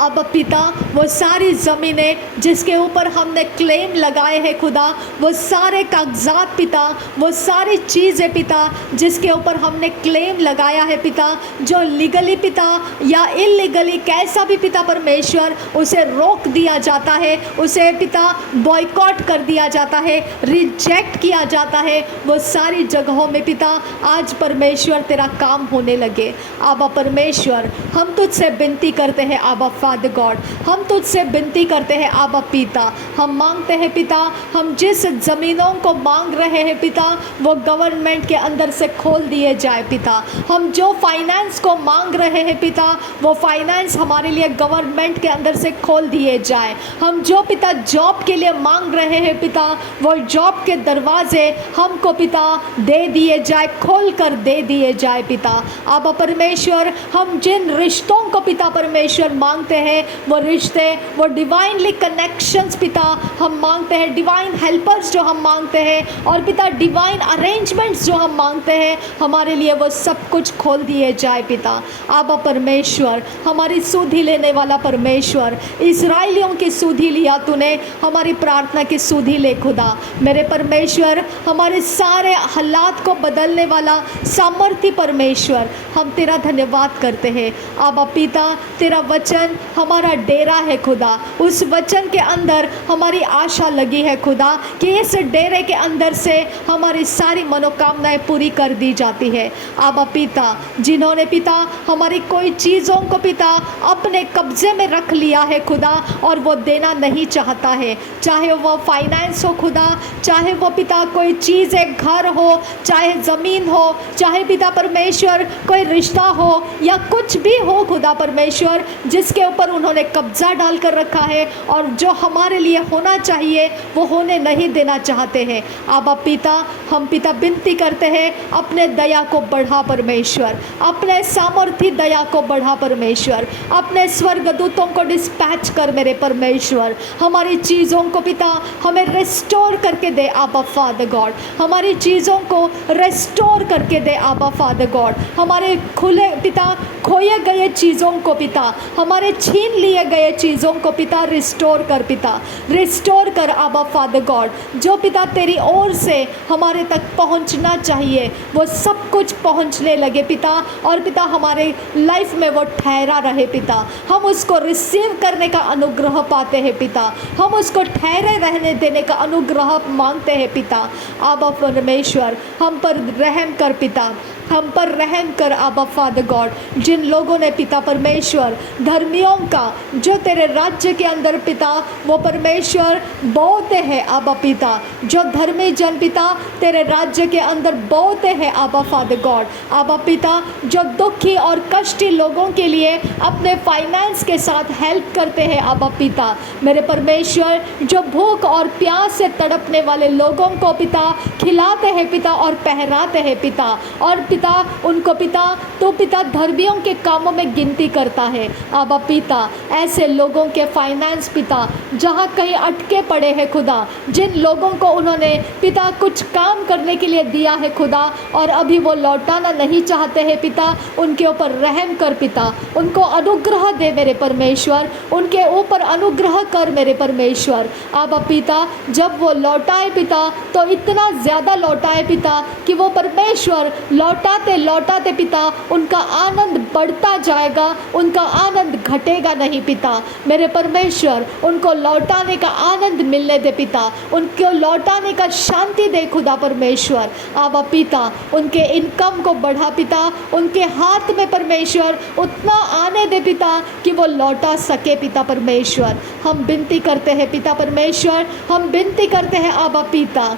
अब पिता वो सारी ज़मीनें जिसके ऊपर हमने क्लेम लगाए हैं खुदा, वो सारे कागजात पिता, वो सारी चीज़ें पिता जिसके ऊपर हमने क्लेम लगाया है पिता, जो लीगली पिता या इलीगली कैसा भी पिता परमेश्वर उसे रोक दिया जाता है, उसे पिता बॉयकॉट कर दिया जाता है, रिजेक्ट किया जाता है, वो सारी जगहों में पिता आज परमेश्वर तेरा काम होने लगे। आबा परमेश्वर हम तुझसे विनती करते हैं आबा फादर गॉड, हम तुझसे विनती करते हैं आबा पिता, हम मांगते हैं पिता हम जिस ज़मीनों को मांग रहे हैं पिता वो गवर्नमेंट के अंदर से खोल दिए जाए पिता। हम जो फाइनेंस को मांग रहे हैं पिता वो फाइनेंस हमारे लिए गवर्नमेंट के अंदर से खोल दिए जाए। हम जो पिता जॉब के लिए मांग रहे हैं पिता वो जॉब के दरवाजे हमको पिता दे दिए जाए, खोल कर दे दिए जाए पिता। आबा परमेश्वर हम जिन रिश्तों को पिता परमेश्वर मांगते हैं वो रिश्ते, वो डिवाइनली कनेक्शंस पिता हम मांगते हैं, डिवाइन हेल्पर्स जो हम मांगते हैं और पिता डिवाइन अरेंजमेंट्स जो हम मांगते हैं हमारे लिए वो सब कुछ खोल दिए जाए पिता। आबा परमेश्वर हमारी सुधि लेने वाला परमेश्वर, इजराइलियों की सुधि लिया तूने, हमारी प्रार्थना की सुधि ले खुदा। मेरे परमेश्वर हमारे सारे हालात को बदलने वाला सामर्थ्य परमेश्वर हम तेरा धन्यवाद करते हैं। आबा पिता तेरा वचन हमारा डेरा है खुदा, उस वचन के अंदर हमारी आशा लगी है खुदा कि इस डेरे के अंदर से हमारी सारी मनोकामनाएं पूरी कर दी जाती है। आबा पिता जिन्होंने पिता हमारी कोई चीज़ों को पिता अपने कब्जे में रख लिया है खुदा और वो देना नहीं चाहता है, चाहे वो फाइनेंस हो खुदा, चाहे वो पिता कोई चीज़ है, घर हो, चाहे ज़मीन हो, चाहे पिता परमेश्वर कोई रिश्ता हो या कुछ भी हो खुदा परमेश्वर, जिसके ऊपर उन्होंने कब्जा डाल कर रखा है और जो हमारे लिए होना चाहिए वो होने नहीं देना चाहते हैं। आबा पिता हम पिता विनती करते हैं अपने दया को बढ़ा परमेश्वर, अपने सामर्थ्य दया को बढ़ा परमेश्वर, अपने स्वर्गदूतों को डिस्पैच कर मेरे परमेश्वर, हमारी चीज़ों को पिता हमें रिस्टोर करके दे आबा फादर गॉड, हमारी चीज़ों को रिस्टोर करके दे आबा फादर गॉड, हमारे खुले पिता खोए गए चीज़ों को पिता, हमारे छीन लिए गए चीज़ों को पिता रिस्टोर कर पिता, रिस्टोर कर आबा फादर गॉड। जो पिता तेरी ओर से हमारे तक पहुंचना चाहिए वो सब कुछ पहुंचने लगे पिता, और पिता हमारे लाइफ में वो ठहरा रहे पिता, हम उसको रिसीव करने का अनुग्रह पाते हैं पिता, हम उसको ठहरे रहने देने का अनुग्रह मांगते हैं पिता। आबा परमेश्वर हम पर रहम कर पिता, हम पर रहम कर आबा फादर गॉड। जिन लोगों ने पिता परमेश्वर धर्मियों का जो तेरे राज्य के अंदर पिता वो परमेश्वर बोते हैं आबा पिता, जो धर्मी जन पिता तेरे राज्य के अंदर बोते हैं आबा फादर गॉड। आबा पिता जो दुखी और कष्टी लोगों के लिए अपने फाइनेंस के साथ हेल्प करते हैं आबा पिता, मेरे परमेश्वर जो भूख और प्यास से तड़पने वाले लोगों को पिता खिलाते हैं पिता और पहराते हैं पिता, और पिता पिता उनको पिता तो पिता धर्मियों के कामों में गिनती करता है। आबा पिता ऐसे लोगों के फाइनेंस पिता जहाँ कहीं अटके पड़े हैं खुदा, जिन लोगों को उन्होंने पिता कुछ काम करने के लिए दिया है खुदा और अभी वो लौटाना नहीं चाहते हैं पिता, उनके ऊपर रहम कर पिता, उनको अनुग्रह दे मेरे परमेश्वर, उनके ऊपर अनुग्रह कर मेरे परमेश्वर। आबा पिता जब वो लौटाए पिता तो इतना ज़्यादा लौटाए पिता कि वो परमेश्वर लौटाते लौटाते पिता उनका आनंद बढ़ता जाएगा, उनका आनंद घटेगा नहीं पिता। मेरे परमेश्वर उनको लौटाने का आनंद मिलने दे पिता, उनको लौटाने का शांति दे खुदा परमेश्वर। आबा पिता उनके इनकम को बढ़ा पिता, उनके हाथ में परमेश्वर उतना आने दे पिता कि वो लौटा सके पिता परमेश्वर। हम विनती करते हैं पिता परमेश्वर, हम विनती करते हैं आबा पिता,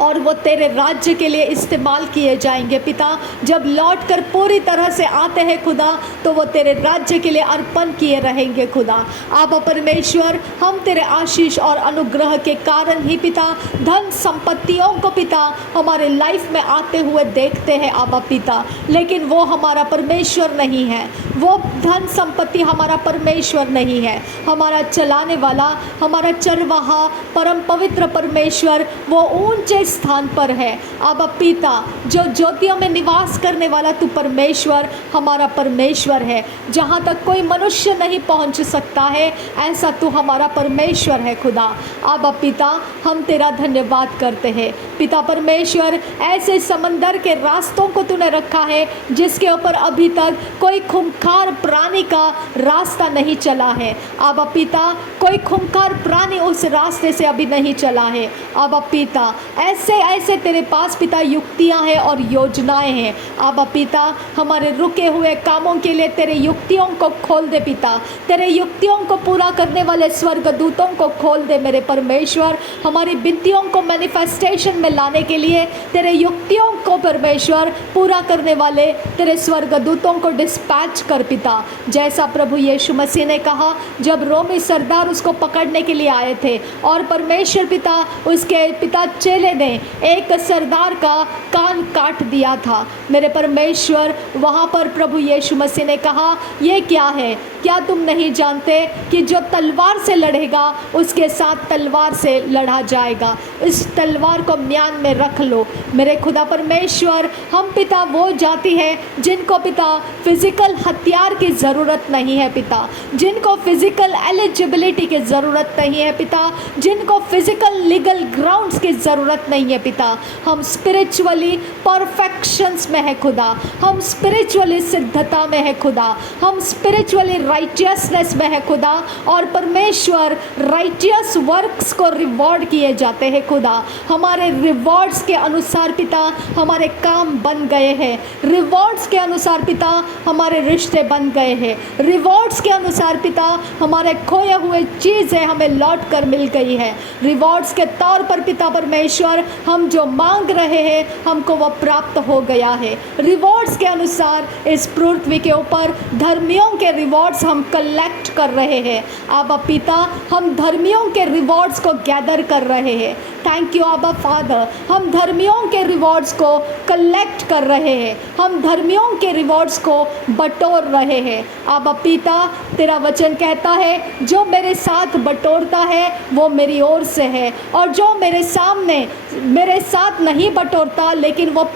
और वो तेरे राज्य के लिए इस्तेमाल किए जाएंगे पिता। जब लौट कर पूरी तरह से आते हैं खुदा तो वो तेरे राज्य के लिए अर्पण किए रहेंगे खुदा। आबा परमेश्वर हम तेरे आशीष और अनुग्रह के कारण ही पिता धन संपत्तियों को पिता हमारे लाइफ में आते हुए देखते हैं आबा पिता, लेकिन वो हमारा परमेश्वर नहीं है, वो धन संपत्ति हमारा परमेश्वर नहीं है। हमारा चलाने वाला, हमारा चरवाहा परम पवित्र परमेश्वर वो ऊंचे स्थान पर है। आबा पिता जो ज्योतियों में निवास करने वाला तू परमेश्वर हमारा परमेश्वर है, जहाँ तक कोई मनुष्य नहीं पहुँच सकता है ऐसा तू हमारा परमेश्वर है खुदा। आबा पिता हम तेरा धन्यवाद करते हैं पिता परमेश्वर, ऐसे समंदर के रास्तों को तूने रखा है जिसके ऊपर अभी तक कोई खूंखार प्राणी का रास्ता नहीं चला है। आबा पिता कोई खूंखार प्राणी उस रास्ते से अभी नहीं चला है। आबा पिता ऐसे ऐसे तेरे पास पिता युक्तियां हैं और योजनाएं हैं। आबा पिता हमारे रुके हुए कामों के लिए तेरे युक्तियों को खोल दे पिता, तेरे युक्तियों को पूरा करने वाले स्वर्गदूतों को खोल दे मेरे परमेश्वर। हमारी विनतियों को मैनिफेस्टेशन में लाने के लिए तेरे युक्तियों को परमेश्वर पूरा करने वाले तेरे स्वर्गदूतों को डिस्पैच कर पिता। जैसा प्रभु यीशु मसीह ने कहा जब रोमी सरदार उसको पकड़ने के लिए आए थे और परमेश्वर पिता उसके पिता चेले ने एक सरदार का कान काट दिया था मेरे परमेश्वर, वहाँ पर प्रभु यीशु मसीह ने कहा ये क्या है, क्या तुम नहीं जानते कि जो तलवार से लड़ेगा उसके साथ तलवार से लड़ा जाएगा। इस तलवार को म्यान में रख लो मेरे खुदा परमेश्वर। हम पिता वो जाति है जिनको पिता फिजिकल हथियार की ज़रूरत नहीं है पिता, जिनको फिजिकल एलिजिबिलिटी की ज़रूरत नहीं है पिता, जिनको फिजिकल लीगल ग्राउंड्स की ज़रूरत नहीं है पिता। हम स्पिरिचुअली परफेक्शंस में है खुदा, हम स्पिरिचुअली सिद्धता में है खुदा, हम स्पिरिचुअली राइटियसनेस में है खुदा, और परमेश्वर राइटियस वर्क्स को रिवॉर्ड किए जाते हैं खुदा। हमारे रिवॉर्ड्स के अनुसार पिता हमारे काम बन गए हैं, रिवॉर्ड्स के अनुसार पिता हमारे रिश्ते बन गए हैं, रिवॉर्ड्स के अनुसार पिता हमारे खोए हुए चीज़ें हमें लौट कर मिल गई है। रिवॉर्ड्स के तौर पर पिता परमेश्वर हम जो मांग रहे हैं हमको वो प्राप्त हो गया है। रिवॉर्ड्स के अनुसार इस पृथ्वी के ऊपर धर्मियों के रिवॉर्ड्स हम कलेक्ट कर रहे हैं। आबा पिता हम धर्मियों के रिवॉर्ड्स को गैदर कर रहे हैं। थैंक यू आबा फादर, हम धर्मियों के रिवॉर्ड्स को कलेक्ट कर रहे हैं, हम धर्मियों के रिवॉर्ड्स को बटोर रहे हैं। आबा पिता तेरा वचन कहता है जो मेरे साथ बटोरता है वो मेरी ओर से है, और जो मेरे सामने मेरे साथ नहीं बटोरता लेकिन वो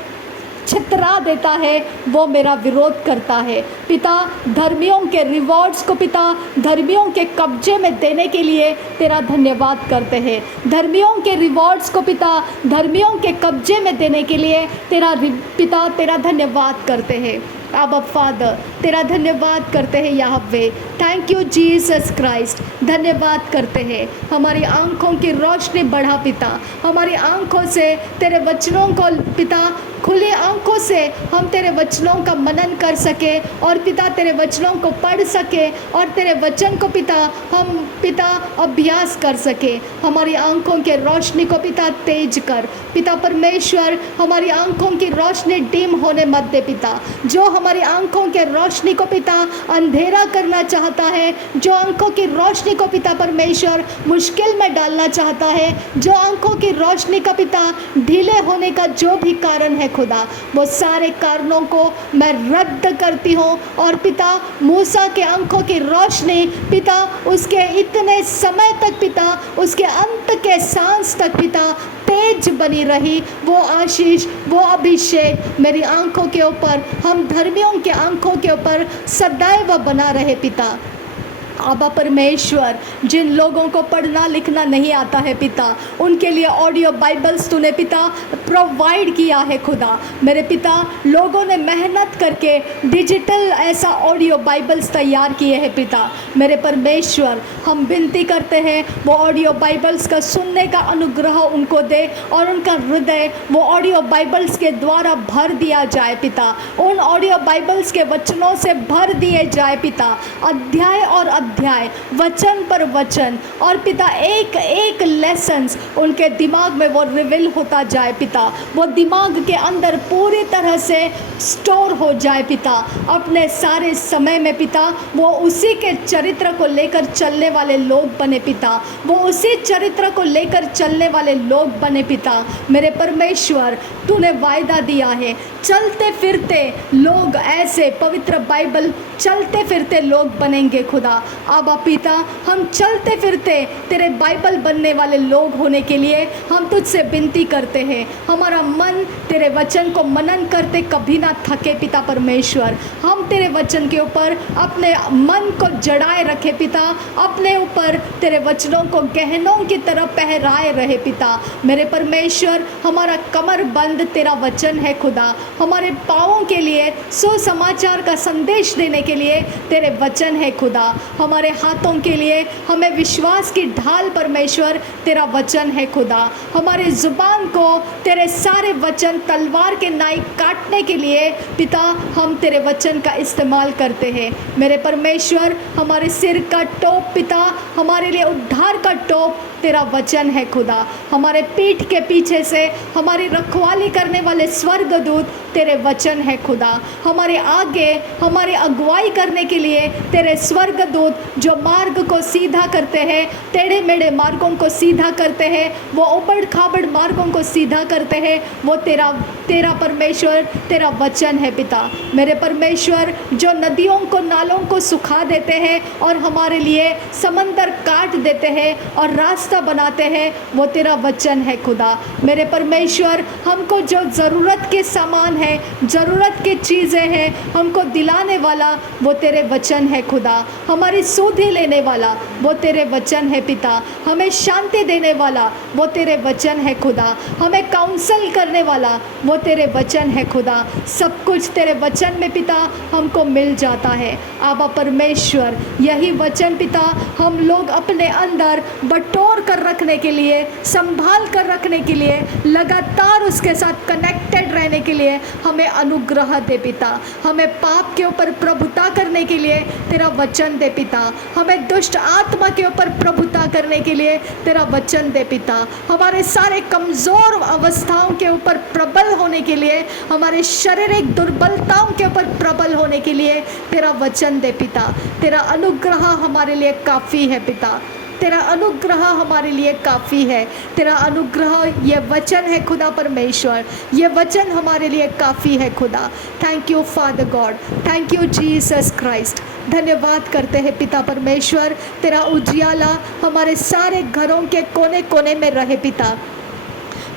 छितरा देता है वो मेरा विरोध करता है। पिता धर्मियों के रिवॉर्ड्स को पिता धर्मियों के कब्जे में देने के लिए तेरा धन्यवाद करते हैं। धर्मियों के रिवॉर्ड्स को पिता धर्मियों के कब्जे में देने के लिए तेरा धन्यवाद करते हैं। आबा फादर तेरा धन्यवाद करते हैं Yahweh. Thank you Jesus Christ, धन्यवाद करते हैं। हमारी आंखों की रोशनी बढ़ा पिता, हमारी आंखों से तेरे वचनों को पिता खुली आंखों से हम तेरे वचनों का मनन कर सके और पिता तेरे वचनों को पढ़ सके और तेरे वचन को पिता हम पिता अभ्यास कर सके। हमारी आंखों के रोशनी को पिता तेज कर पिता परमेश्वर, हमारी आंखों की रोशनी डिम होने मत दे पिता। जो हमारी आंखों के रोशनी को पिता अंधेरा करना चाहता है, जो आंखों की रोशनी को पिता परमेश्वर मुश्किल में डालना चाहता है, जो आंखों की रोशनी का पिता ढीले होने का जो भी कारण है खुदा। वो सारे कारणों को मैं रद्द करती हूँ और पिता मूसा के आंखों की रोशनी पिता उसके इतने समय तक पिता उसके अंत के सांस तक पिता तेज बनी रही। वो आशीष वो अभिषेक मेरी आंखों के ऊपर, हम धर्मियों के आंखों के ऊपर सदैव बना रहे पिता। आबा परमेश्वर, जिन लोगों को पढ़ना लिखना नहीं आता है पिता, उनके लिए ऑडियो बाइबल्स तूने पिता प्रोवाइड किया है खुदा। मेरे पिता, लोगों ने मेहनत करके डिजिटल ऐसा ऑडियो बाइबल्स तैयार किए हैं पिता। मेरे परमेश्वर, हम विनती करते हैं वो ऑडियो बाइबल्स का सुनने का अनुग्रह उनको दे और उनका हृदय वो ऑडियो बाइबल्स के द्वारा भर दिया जाए पिता। उन ऑडियो बाइबल्स के वचनों से भर दिए जाए पिता, अध्याय और अध्याय, वचन पर वचन, और पिता एक एक लेसन्स उनके दिमाग में वो रिवील होता जाए पिता। वो दिमाग के अंदर पूरी तरह से स्टोर हो जाए पिता। अपने सारे समय में पिता वो उसी के चरित्र को लेकर चलने वाले लोग बने पिता। वो उसी चरित्र को लेकर चलने वाले लोग बने पिता। मेरे परमेश्वर, तूने वायदा दिया है चलते फिरते लोग ऐसे पवित्र बाइबल चलते फिरते लोग बनेंगे खुदा। आबा पिता, हम चलते फिरते तेरे बाइबल बनने वाले लोग होने के लिए हम तुझसे विनती करते हैं। हमारा मन तेरे वचन को मनन करते कभी ना थके पिता परमेश्वर। हम तेरे वचन के ऊपर अपने मन को जड़ाए रखे पिता, अपने ऊपर तेरे वचनों को गहनों की तरह पहराए रहे पिता। मेरे परमेश्वर, हमारा कमर बंद तेरा वचन है खुदा। हमारे पाँवों के लिए सुसमाचार का संदेश देने के लिए तेरे वचन है खुदा। हमारे हाथों के लिए हमें विश्वास की ढाल परमेश्वर तेरा वचन है खुदा। हमारे ज़ुबान को तेरे सारे वचन तलवार के नाई काटने के लिए पिता हम तेरे वचन का इस्तेमाल करते हैं। मेरे परमेश्वर, हमारे सिर का टोप पिता, हमारे लिए उद्धार का टोप तेरा वचन है खुदा। हमारे पीठ के पीछे से हमारी रखवाली करने वाले स्वर्गदूत तेरे वचन है खुदा। हमारे आगे हमारी अगुवाई करने के लिए तेरे स्वर्गदूत जो मार्ग को सीधा करते हैं, टेढ़े मेढ़े मार्गों को सीधा करते हैं, वो उबड़ खाबड़ मार्गों को सीधा करते हैं, वो तेरा परमेश्वर तेरा वचन है पिता। मेरे परमेश्वर, जो नदियों को नालों को सुखा देते हैं और हमारे लिए समंदर काट देते हैं और रास्ता बनाते हैं, वो तेरा वचन है खुदा। मेरे परमेश्वर, हमको जो ज़रूरत के सामान है, ज़रूरत की चीज़ें हैं, हमको दिलाने वाला वो तेरे वचन है खुदा। हमारी सुधि लेने वाला वो तेरे वचन है पिता। हमें शांति देने वाला वो तेरे वचन है खुदा। हमें काउंसल करने वाला वो तेरे वचन है खुदा। सब कुछ तेरे वचन में पिता हमको मिल जाता है। आबा परमेश्वर, यही वचन पिता हम लोग अपने अंदर बटोर कर रखने के लिए, संभाल कर रखने के लिए, लगातार उसके साथ कनेक्टेड रहने के लिए हमें अनुग्रह दे पिता। हमें पाप के ऊपर प्रभुता करने के लिए तेरा वचन दे पिता। हमें दुष्ट आत्मा के ऊपर प्रभुता करने के लिए तेरा वचन दे पिता। हमारे सारे कमज़ोर अवस्थाओं के ऊपर प्रबल होने के लिए, हमारे शारीरिक दुर्बलताओं के ऊपर प्रबल होने के लिए तेरा वचन दे पिता। तेरा अनुग्रह हमारे लिए काफ़ी है पिता। तेरा अनुग्रह हमारे लिए काफ़ी है। तेरा अनुग्रह, ये वचन है खुदा परमेश्वर, ये वचन हमारे लिए काफ़ी है खुदा। Thank you father God, thank you Jesus Christ. धन्यवाद करते हैं पिता परमेश्वर, तेरा उजियाला हमारे सारे घरों के कोने कोने में रहे पिता।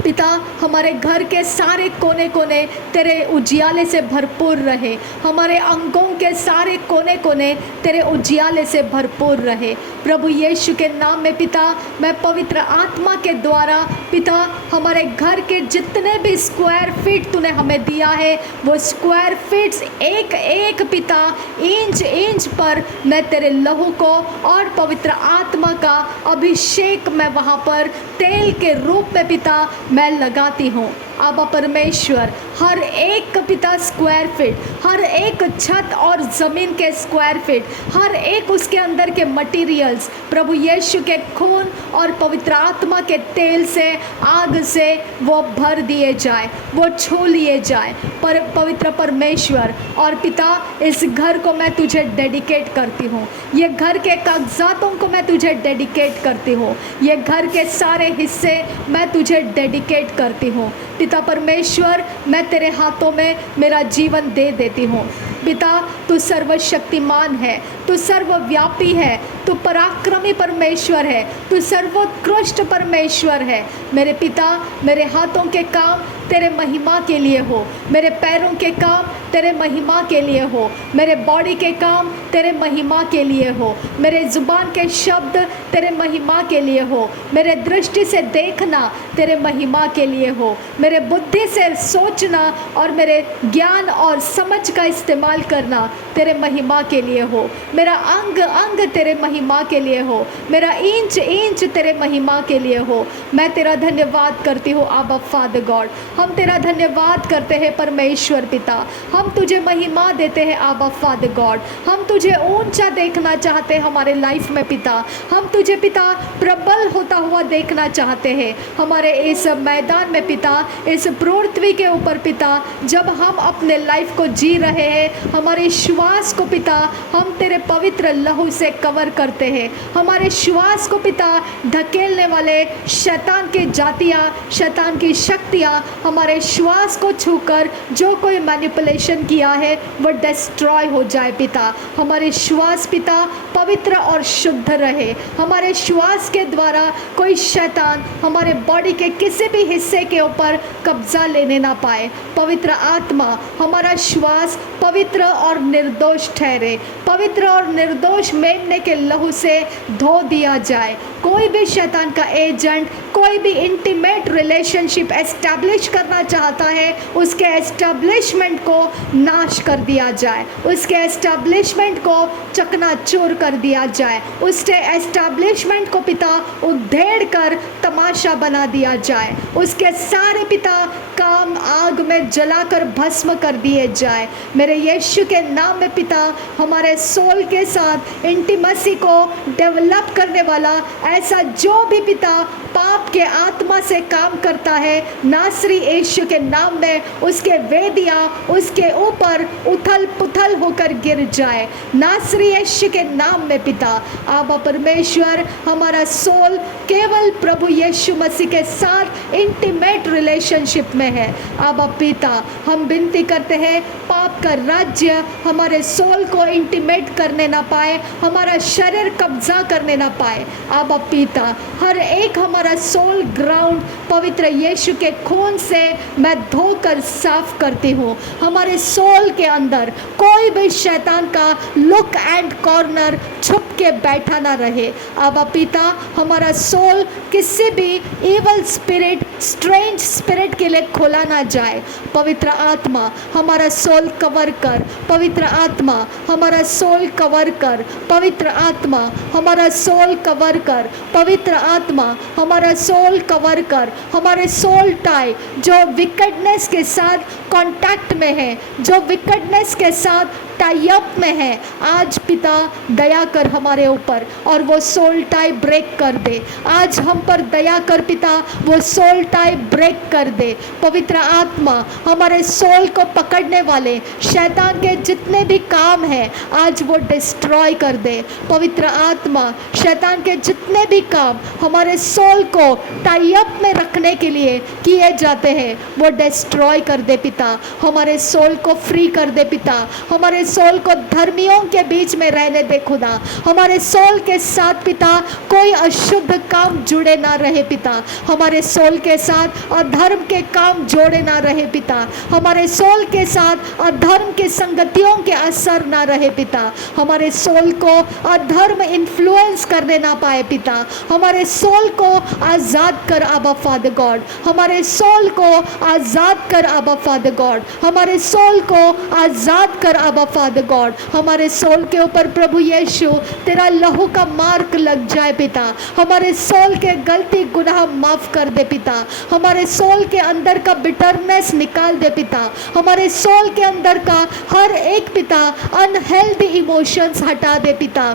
पिता, हमारे घर के सारे कोने कोने तेरे उजियाले से भरपूर रहे। हमारे अंगों के सारे कोने कोने तेरे उजियाले से भरपूर रहे। प्रभु यीशु के नाम में पिता, मैं पवित्र आत्मा के द्वारा पिता हमारे घर के जितने भी स्क्वायर फीट तूने हमें दिया है, वो स्क्वायर फीट्स एक एक पिता इंच इंच पर मैं तेरे लहू को और पवित्र आत्मा का अभिषेक मैं वहाँ पर तेल के रूप में पिता मैं लगाती हूँ। आबा परमेश्वर, हर एक पिता स्क्वायर फीट, हर एक छत और ज़मीन के स्क्वायर फीट, हर एक उसके अंदर के मटेरियल्स प्रभु यीशु के खून और पवित्र आत्मा के तेल से, आग से वो भर दिए जाए, वो छू लिए जाए। पर पवित्र परमेश्वर और पिता, इस घर को मैं तुझे डेडिकेट करती हूँ। ये घर के कागजातों को मैं तुझे डेडिकेट करती हूँ। ये घर के सारे हिस्से मैं तुझे डेडिकेट डेडिकेट करती हूँ। पिता परमेश्वर, मैं तेरे हाथों में मेरा जीवन दे देती हूँ। पिता, तू सर्वशक्तिमान है, तू सर्वव्यापी है, तू पराक्रमी परमेश्वर है, तू सर्वोत्कृष्ट परमेश्वर है। मेरे पिता, मेरे हाथों के काम तेरे महिमा के लिए हो, मेरे पैरों के काम तेरे महिमा के लिए हो, मेरे बॉडी के काम तेरे महिमा के लिए हो, मेरे ज़ुबान के शब्द तेरे महिमा के लिए हो, मेरे दृष्टि से देखना तेरे महिमा के लिए हो, मेरे बुद्धि से सोचना और मेरे ज्ञान और समझ का इस्तेमाल करना तेरे महिमा के लिए हो, मेरा अंग अंग तेरे महिमा के लिए हो, मेरा इंच इंच तेरे महिमा के लिए हो। मैं तेरा धन्यवाद करती हूँ आबा फादर गॉड। हम तेरा धन्यवाद करते हैं परमेश्वर पिता। हम तुझे महिमा देते हैं आबा फादर गॉड। हम तुझे ऊंचा देखना चाहते हैं हमारे लाइफ में पिता। हम तुझे पिता प्रबल होता हुआ देखना चाहते हैं हमारे इस मैदान में पिता, इस पृथ्वी के ऊपर पिता। जब हम अपने लाइफ को जी रहे हैं, हमारे श्वास को पिता हम तेरे पवित्र लहू से कवर करते हैं। हमारे श्वास को पिता धकेलने वाले शैतान की जातियाँ, शैतान की शक्तियाँ हमारे श्वास को छूकर जो कोई मैनिपुलेशन किया है वो डिस्ट्रॉय हो जाए पिता। हमारे श्वास पिता पवित्र और शुद्ध रहे। हमारे श्वास के द्वारा कोई शैतान हमारे बॉडी के किसी भी हिस्से के ऊपर कब्जा लेने ना पाए। पवित्र आत्मा, हमारा श्वास पवित्र और निर्दोष ठहरे। पवित्र और निर्दोष मेमने के लहू से धो दिया जाए। कोई भी शैतान का एजेंट कोई भी इंटीमेट रिलेशनशिप एस्टैब्लिश करना चाहता है, उसके एस्टैब्लिशमेंट को नाश कर दिया जाए, उसके एस्टैब्लिशमेंट को चकनाचूर कर दिया जाए, उसके एस्टैब्लिशमेंट को पिता उधेड़ कर तमाशा बना दिया जाए, उसके सारे पिता काम आग में जलाकर भस्म कर दिए जाए। मेरे यीशु के नाम में पिता, हमारे सोल के साथ इंटीमेसी को डेवलप करने वाला ऐसा जो भी पिता पाप के आत्मा से काम करता है, नासरी यीशु के नाम में उसके वेदियाँ उसके ऊपर उथल पुथल होकर गिर जाए। नासरी यीशु के नाम में पिता, आबा परमेश्वर, हमारा सोल केवल प्रभु यीशु मसीह के साथ इंटीमेट रिलेशनशिप में है। आबा पिता, हम विनती करते हैं पाप का राज्य हमारे सोल को इंटीमेट करने ना पाए, हमारा शरीर कब्जा करने ना पाए। आबा पिता, हर एक हमारा सोल ग्राउंड पवित्र यीशु के खून से मैं धोकर साफ करती हूँ। हमारे सोल के अंदर कोई भी शैतान का लुक एंड कॉर्नर छुप के बैठा ना रहे। आबा पिता, हमारा सोल किसी भी इवल स्पिरिट, स्ट्रेंज स्पिरिट के लिए खोला ना जाए। पवित्र आत्मा हमारा सोल कवर कर, पवित्र आत्मा हमारा सोल कवर कर, पवित्र आत्मा हमारा सोल कवर कर, पवित्र आत्मा हमारा सोल कवर कर। हमारे सोल टाई जो विकेडनेस के साथ कांटेक्ट में है, जो विकेडनेस के साथ टाई अप में है, आज पिता दया कर हमारे ऊपर और वो सोल टाई ब्रेक कर दे। आज हम पर दया कर पिता, वो सोल टाई ब्रेक कर दे। पवित्र आत्मा हमारे सोल को पकड़ने वाले शैतान के जितने भी काम हैं आज वो डिस्ट्रॉय कर दे। पवित्र आत्मा शैतान के जितने भी काम हमारे सोल को टाई अप में रखने के लिए किए जाते हैं वो डिस्ट्रॉय कर दे पिता। हमारे सोल को फ्री कर दे पिता। हमारे सोल को धर्मियों के बीच में रहने दे खुदा। हमारे सोल के साथ पिता कोई अशुद्ध काम जुड़े ना रहे पिता। हमारे सोल के साथ अधर्म के काम जोड़े ना रहे पिता। हमारे सोल के साथ अधर्म के संगतियों के असर ना रहे पिता। हमारे सोल को अधर्म इन्फ्लुएंस करने ना पाए पिता। हमारे सोल को आज़ाद कर आबा फादर गॉड। हमारे सोल को आज़ाद कर आबा फादर गॉड। हमारे सोल को आज़ाद कर आबा फादर गॉड। हमारे सोल के ऊपर प्रभु यीशु तेरा लहू का मार्क लग जाए पिता। हमारे सोल के गलती गुनाह माफ कर दे पिता। हमारे सोल के अंदर का बिटरनेस निकाल दे पिता। हमारे सोल के अंदर का हर एक पिता अनहेल्दी इमोशंस हटा दे पिता।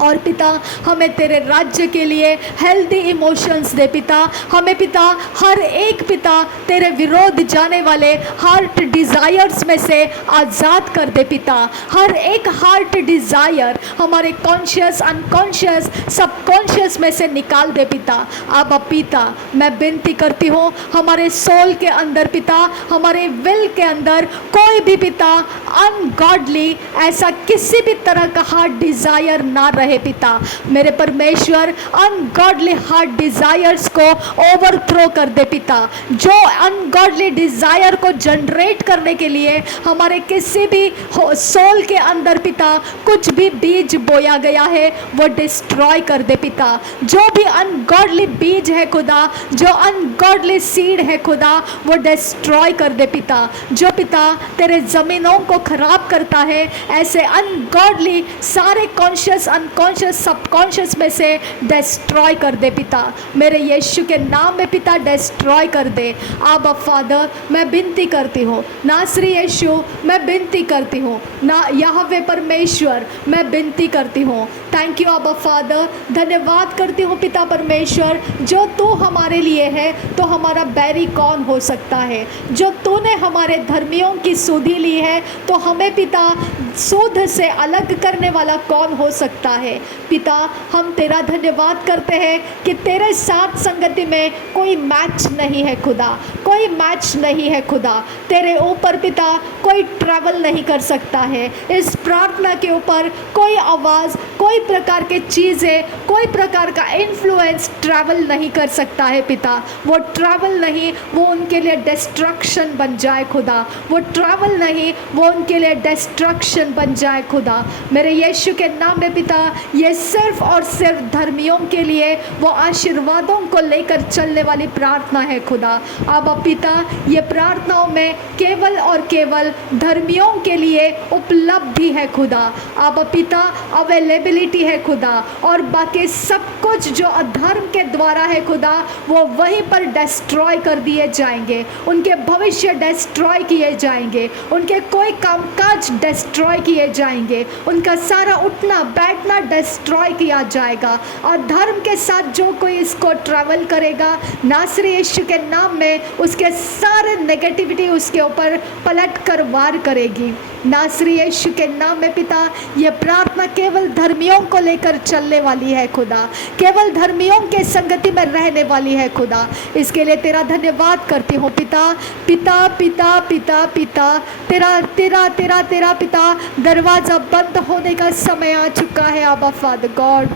और पिता हमें तेरे राज्य के लिए हेल्दी इमोशंस दे पिता। हमें पिता हर एक पिता तेरे विरोध जाने वाले हार्ट डिज़ायर्स में से आज़ाद कर दे पिता। हर एक हार्ट डिज़ायर हमारे कॉन्शियस, अनकॉन्शियस, सबकॉन्शियस में से निकाल दे पिता। अब पिता मैं विनती करती हूँ हमारे सोल के अंदर पिता, हमारे विल के अंदर कोई भी पिता अनगॉडली ऐसा किसी भी तरह का हार्ट डिज़ायर ना रहे पिता। मेरे परमेश्वर अनगॉडली हार्ट डिज़ायर्स को ओवरथ्रो कर दे पिता। जो अनगॉडली डिज़ायर को जनरेट करने के लिए हमारे किसी भी सोल के अंदर पिता कुछ भी बीज बोया गया है वो डिस्ट्रॉय कर दे पिता। जो भी अनगॉडली बीज है खुदा, जो अनगॉडली सीड है खुदा, वो डिस्ट्रॉय कर दे पिता। जो पिता तेरे ज़मीनों को खराब करता है ऐसे अनगॉडली सारे कॉन्शियस, अनकॉन्शियस, सबकॉन्शियस में से डिस्ट्रॉय कर दे पिता। मेरे यीशु के नाम में पिता डिस्ट्रॉय कर दे। आबा फादर मैं विनती करती हूँ, नासरी यीशु मैं विनती करती हूँ, ना यहोवे परमेश्वर मैं विनती करती हूँ। थैंक यू आबा फादर, धन्यवाद करती हूँ पिता परमेश्वर। जो तू हमारे लिए है तो हमारा बैरी कौन हो सकता है। जो तूने हमारे धर्मियों की सुधि ली है तो हमें पिता सुध से अलग करने वाला कौन हो सकता है। पिता हम तेरा धन्यवाद करते हैं कि तेरे साथ संगति में कोई मैच नहीं है खुदा, कोई मैच नहीं है खुदा। तेरे ऊपर पिता कोई ट्रैवल नहीं कर सकता है। इस प्रार्थना के ऊपर कोई आवाज़, कोई प्रकार के चीज़ें, कोई प्रकार का इन्फ्लुएंस ट्रैवल नहीं कर सकता है पिता। वो ट्रैवल नहीं, वो उनके लिए डिस्ट्रक्शन बन जाए खुदा। वो ट्रैवल नहीं, वो उनके लिए डिस्ट्रक्शन बन जाए खुदा। मेरे यीशु के नाम में पिता ये सिर्फ और सिर्फ धर्मियों के लिए वो आशीर्वादों को लेकर चलने वाली प्रार्थना है खुदा। अब पिता ये प्रार्थनाओं में केवल और केवल धर्मियों के लिए उपलब्धि है खुदा। अब पिता अवेलेबिलिटी है खुदा, और बाकी सब कुछ जो अधर्म के द्वारा है खुदा वो वहीं पर डिस्ट्रॉय कर दिए जाएंगे। उनके भविष्य डिस्ट्रॉय किए जाएंगे, उनके कोई कामकाज डिस्ट्रॉय किए जाएंगे, उनका सारा उठना बैठना डिस्ट्रॉय किया जाएगा। और धर्म के साथ जो कोई इसको ट्रैवल करेगा नासरी यीशु के नाम में उसके सारे नेगेटिविटी उसके ऊपर पलट कर वार करेगी। नासरी यीशु के नाम में पिता ये प्रार्थना केवल धर्मियों को लेकर चलने वाली है खुदा, केवल धर्मियों के संगति में रहने वाली है खुदा। इसके लिए तेरा धन्यवाद करती हूँ पिता। पिता पिता पिता पिता तेरा तेरा तेरा तेरा पिता दरवाज़ा बंद होने का समय आ चुका है। आबा फादर गॉड,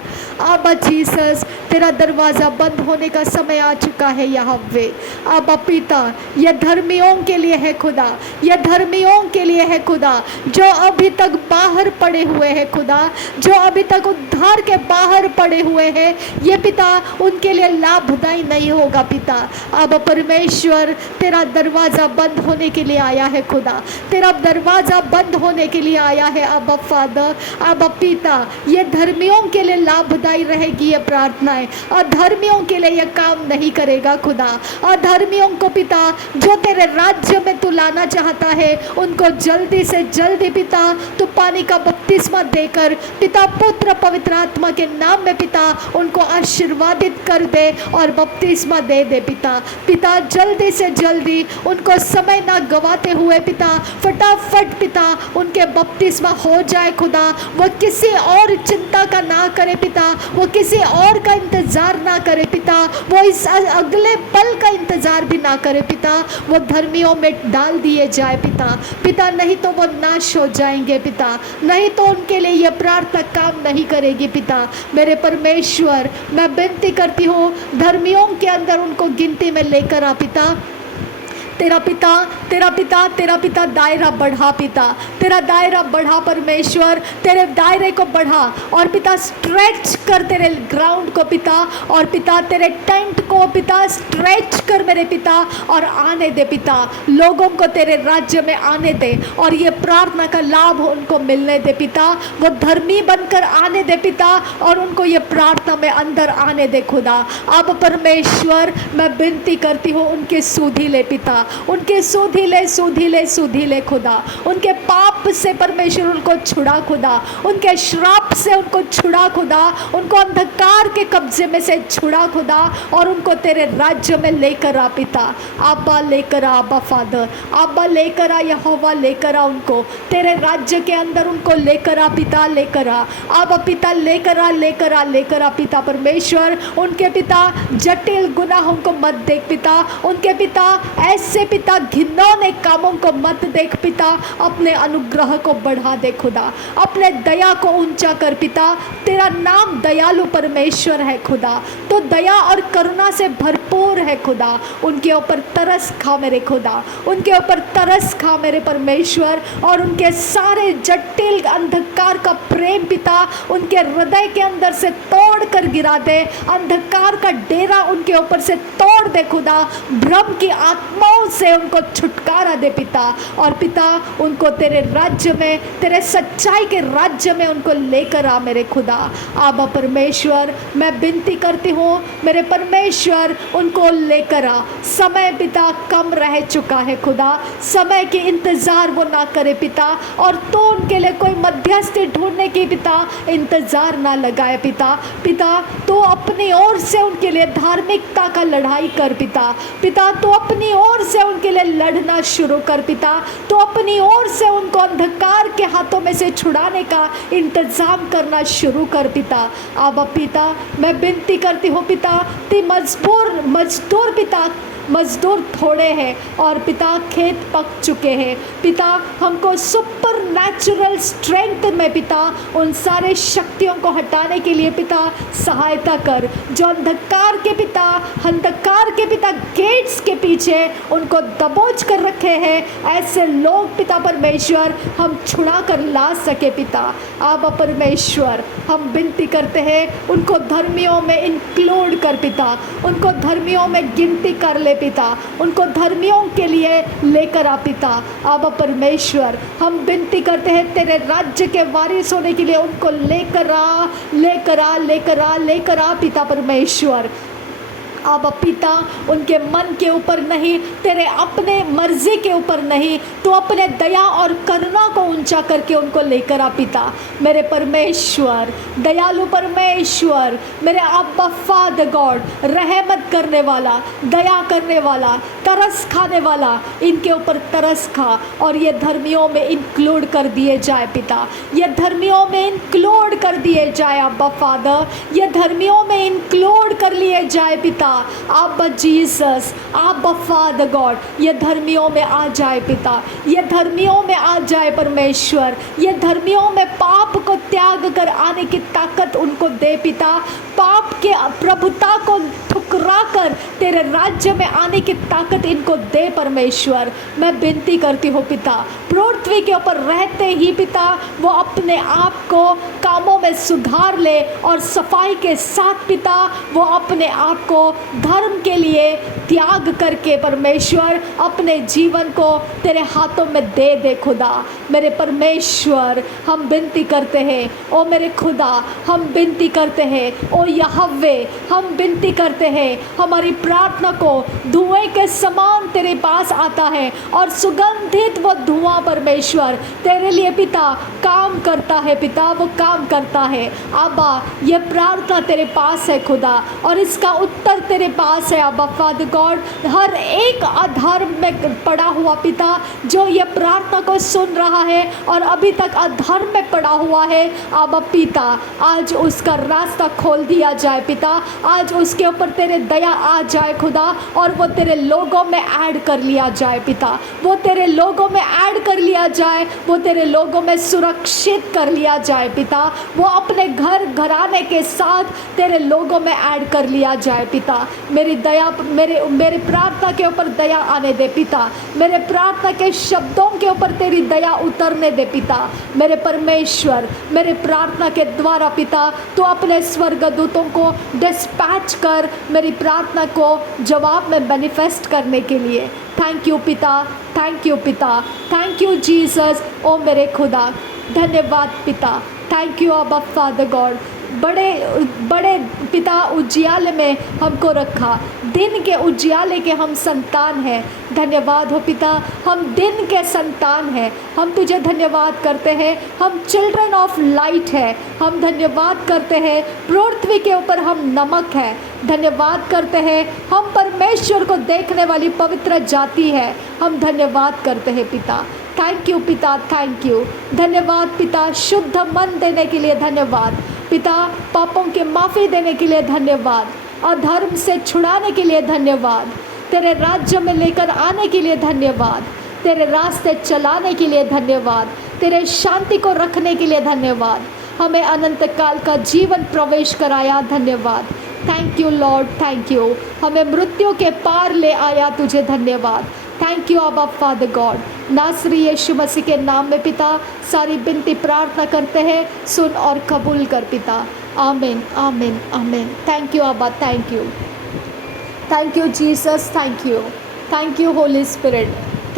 आबा जीसस तेरा दरवाज़ा बंद होने का समय आ चुका है यहोवे। आबा पिता ये धर्मियों के लिए है खुदा, ये धर्मियों के लिए है खुदा जो अभी तक बाहर पड़े हुए हैं खुदा, जो अभी तक उद्धार के बाहर पड़े हुए हैं। ये पिता उनके लिए लाभदायी नहीं होगा पिता। अब परमेश्वर तेरा दरवाज़ा बंद होने के लिए आया है खुदा, तेरा दरवाज़ा बंद होने के लिए आया है। अब फादर, अब पिता ये धर्मियों के लिए लाभदायी रहेगी ये प्रार्थनाएं, अधर्मियों के लिए ये काम नहीं करेगा खुदा। अधर्मियों को पिता जो तेरे राज्य में तू लाना चाहता है उनको जल्दी से जल्दी पिता तू पानी का बपतिस्मा देकर पिता पुत्र पवित्र आत्मा के नाम में पिता उनको आशीर्वादित कर दे और बपतिस्मा दे दे पिता। पिता जल्दी से जल्दी उनको समय ना गवाते हुए पिता फटाफट पिता उनके बपतिस्मा हो जाए खुदा। वो किसी और चिंता का ना करे पिता, वो किसी और का इंतज़ार ना करे पिता, वो इस अगले पल का इंतज़ार भी ना करे पिता। वो धर्मियों में डाल दिए जाए पिता। पिता नहीं तो वो नाश हो जाएंगे पिता, नहीं तो उनके लिए ये प्रार्थना काम नहीं करेगी पिता। मेरे परमेश्वर मैं विनती करती हूँ धर्मियों के अंदर उनको गिनती में लेकर आ पिता। तेरा पिता तेरा पिता तेरा पिता दायरा बढ़ा पिता, तेरा दायरा बढ़ा परमेश्वर, तेरे दायरे को बढ़ा और पिता स्ट्रेच कर तेरे ग्राउंड को पिता, और पिता तेरे टेंट को पिता स्ट्रेच कर मेरे पिता और आने दे पिता, लोगों को तेरे राज्य में आने दे और ये प्रार्थना का लाभ उनको मिलने दे पिता। वो धर्मी बनकर आने दे पिता और उनको ये प्रार्थना में अंदर आने दे खुदा। अब परमेश्वर मैं विनती करती हूँ उनकी सुधि ले पिता, उनके सुधीले खुदा, उनके पाप से परमेश्वर उनको छुड़ा खुदा, उनके श्राप से उनको छुड़ा खुदा, उनको अंधकार के कब्जे में से छुड़ा खुदा, और उनको तेरे राज्य में लेकर आ पिता। आबा लेकर आ, आबा फादर, आबा लेकर आ, यहोवा लेकर आ, उनको तेरे राज्य के अंदर उनको लेकर आ पिता, लेकर आ आबा पिता, लेकर आ, लेकर आ, लेकर आ पिता परमेश्वर। उनके पिता जटिल गुनाहों को मत देख पिता, उनके पिता ऐसे पिता घिनौने कामों को मत देख पिता, अपने अनुग्रह को बढ़ा दे खुदा, अपने दया को ऊंचा कर पिता। तेरा नाम दयालु परमेश्वर है खुदा, तो दया और करुणा से भरपूर है खुदा। उनके ऊपर तरस खा मेरे खुदा, उनके ऊपर तरस खा मेरे परमेश्वर, और उनके सारे जटिल अंधकार का प्रेम पिता उनके हृदय के अंदर से तोड़ कर गिरा दे। अंधकार का डेरा उनके ऊपर से तोड़ दे खुदा, भ्रम की आत्माओं से उनको छुटकारा दे पिता, और पिता उनको तेरे राज्य में, तेरे सच्चाई के राज्य में उनको लेकर आ मेरे खुदा। आबा परमेश्वर, मैं विनती करती हूँ मेरे परमेश्वर, उनको लेकर आ। समय पिता कम रह चुका है खुदा, समय के इंतज़ार वो ना करे पिता, और तो उनके लिए कोई मध्यस्थी ढूंढने की पिता इंतज़ार ना लगाए पिता। पिता तो अपनी ओर से उनके लिए धार्मिकता का लड़ाई कर पिता, पिता तो अपनी ओर से उनके लिए लड़ना शुरू कर पिता, तो अपनी ओर से उनको अंधकार के हाथों में से छुड़ाने का इंतज़ाम करना शुरू कर पिता। आबा पिता, मैं विनती करती हूँ पिता, ती मजदूर पिता, मजदूर थोड़े हैं और पिता खेत पक चुके हैं पिता, हमको सुपर नेचुरल स्ट्रेंथ में पिता उन सारे शक्तियों को हटाने के लिए पिता सहायता कर। जो अंधकार के पिता गेट्स के पीछे उनको दबोच कर रखे हैं, ऐसे लोग पिता परमेश्वर हम छुड़ा कर ला सके पिता। आबा परमेश्वर, हम विनती करते हैं उनको धर्मियों में इंक्लूड कर पिता, उनको धर्मियों में गिनती कर ले पिता, उनको धर्मियों के लिए लेकर आ पिता। आबा परमेश्वर, हम विनती करते हैं तेरे राज्य के वारिस होने के लिए उनको लेकर आ पिता परमेश्वर। आबा पिता, उनके मन के ऊपर नहीं, तेरे अपने मर्जी के ऊपर नहीं, तो अपने दया और करुणा को ऊंचा करके उनको लेकर आ पिता। मेरे परमेश्वर, दयालु परमेश्वर, मेरे आबा फादर गॉड, रहमत करने वाला, दया करने वाला, तरस खाने वाला, इनके ऊपर तरस खा, और ये धर्मियों में इंक्लूड कर दिए जाए पिता, ये धर्मियों में इंक्लूड कर दिए जाए आबा फादर, ये धर्मियों में इंक्लूड कर लिए जाए पिता। आबा जीसस, आबा फादर गॉड, ये धर्मियों में आ जाए पिता, ये धर्मियों में आ जाए परमेश्वर, ये धर्मियों में पाप को त्याग कर आने की ताकत उनको दे पिता, पाप के प्रभुता को ठुकरा कर तेरे राज्य में आने की ताकत इनको दे परमेश्वर। मैं विनती करती हूँ पिता, पृथ्वी के ऊपर रहते ही पिता वो अपने आप को कामों में सुधार ले, और सफाई के साथ पिता वो अपने आप को धर्म के लिए त्याग करके परमेश्वर अपने जीवन को तेरे हाथों में दे दे खुदा। मेरे परमेश्वर, हम विनती करते हैं, ओ मेरे खुदा, हम विनती करते हैं, ओ यहोवे, हम विनती करते हैं, हमारी प्रार्थना को धुएं के समान तेरे पास आता है, और सुगंधित वो धुआं परमेश्वर तेरे लिए पिता काम करता है पिता, वो काम करता है। आबा, ये प्रार्थना तेरे पास है खुदा, और इसका उत्तर तेरे पास है आबा फादर गॉड। हर एक अधर्म में पड़ा हुआ पिता जो ये प्रार्थना को सुन रहा है और अभी तक अधर्म में पड़ा हुआ है, आबा पिता आज उसका रास्ता खोल दिया जाए पिता, आज उसके ऊपर तेरे दया आ जाए खुदा, और वो तेरे लोगों में ऐड कर लिया जाए पिता, वो तेरे लोगों में ऐड कर लिया जाए, वो तेरे लोगों में सुरक्षित कर लिया जाए पिता, वो अपने घर घराने के साथ तेरे लोगों में ऐड कर लिया जाए पिता। मेरी दया, मेरे प्रार्थना के ऊपर दया आने दे पिता, मेरे प्रार्थना के शब्दों के ऊपर तेरी दया उतरने दे पिता। मेरे परमेश्वर, मेरे प्रार्थना के द्वारा पिता तो अपने स्वर्गदूतों को डिस्पैच कर मेरी प्रार्थना को जवाब में मैनिफेस्ट करने के लिए। थैंक यू पिता, थैंक यू पिता, थैंक यू जीसस। ओ मेरे खुदा, धन्यवाद पिता, थैंक यू आबा फादर गॉड। बड़े पिता उजियाले में हमको रखा, दिन के उजियाले के हम संतान हैं। धन्यवाद हो पिता, हम दिन के संतान हैं, हम तुझे धन्यवाद करते हैं, हम चिल्ड्रन ऑफ लाइट है, हम धन्यवाद करते हैं पृथ्वी के ऊपर हम नमक है, धन्यवाद करते हैं हम परमेश्वर को देखने वाली पवित्र जाति है, हम धन्यवाद करते हैं पिता। थैंक यू पिता, थैंक यू, धन्यवाद पिता, शुद्ध मन देने के लिए धन्यवाद पिता, पापों की माफ़ी देने के लिए धन्यवाद, अधर्म से छुड़ाने के लिए धन्यवाद, तेरे राज्य में लेकर आने के लिए धन्यवाद, तेरे रास्ते चलाने के लिए धन्यवाद, तेरे शांति को रखने के लिए धन्यवाद, हमें अनंत काल का जीवन प्रवेश कराया, धन्यवाद। Thank you Lord, thank you, हमें मृत्यु के पार ले आया, तुझे धन्यवाद। थैंक यू अबा फादर गॉड, नासरी यीशु मसीह के नाम में पिता सारी विनती प्रार्थना करते हैं, सुन और कबूल कर पिता, आमीन आमीन आमीन। थैंक यू अबा, thank you Jesus, thank you Holy Spirit,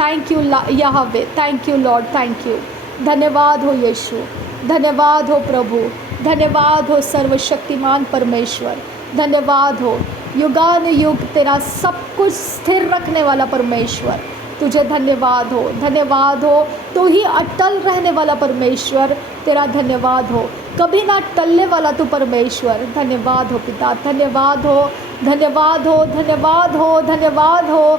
thank you Yahweh, thank you Lord, thank you, धन्यवाद हो यीशु, धन्यवाद हो प्रभु, धन्यवाद हो सर्वशक्तिमान परमेश्वर, धन्यवाद हो युगान युग तेरा सब कुछ स्थिर रखने वाला परमेश्वर, तुझे धन्यवाद हो, धन्यवाद हो, तू ही अटल रहने वाला परमेश्वर, तेरा धन्यवाद हो, कभी ना टलने वाला तू परमेश्वर, धन्यवाद हो पिता, धन्यवाद हो, धन्यवाद हो, धन्यवाद हो, धन्यवाद हो,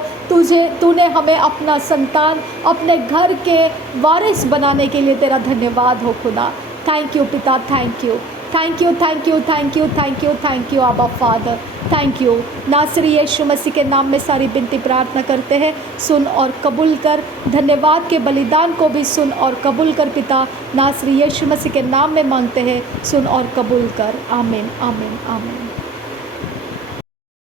तूने हमें अपना संतान, अपने घर के वारिस बनाने के लिए तेरा धन्यवाद हो खुदा। थैंक यू पिता, thank you, thank you, thank you, thank you, thank you, thank you आबा फादर, थैंक यू। नासरी यीशु मसीह के नाम में सारी विनती प्रार्थना करते हैं, सुन और कबूल कर, धन्यवाद के बलिदान को भी सुन और कबूल कर पिता, नासरी यीशु मसीह के नाम में मांगते हैं, सुन और कबूल कर, आमीन आमीन आमीन।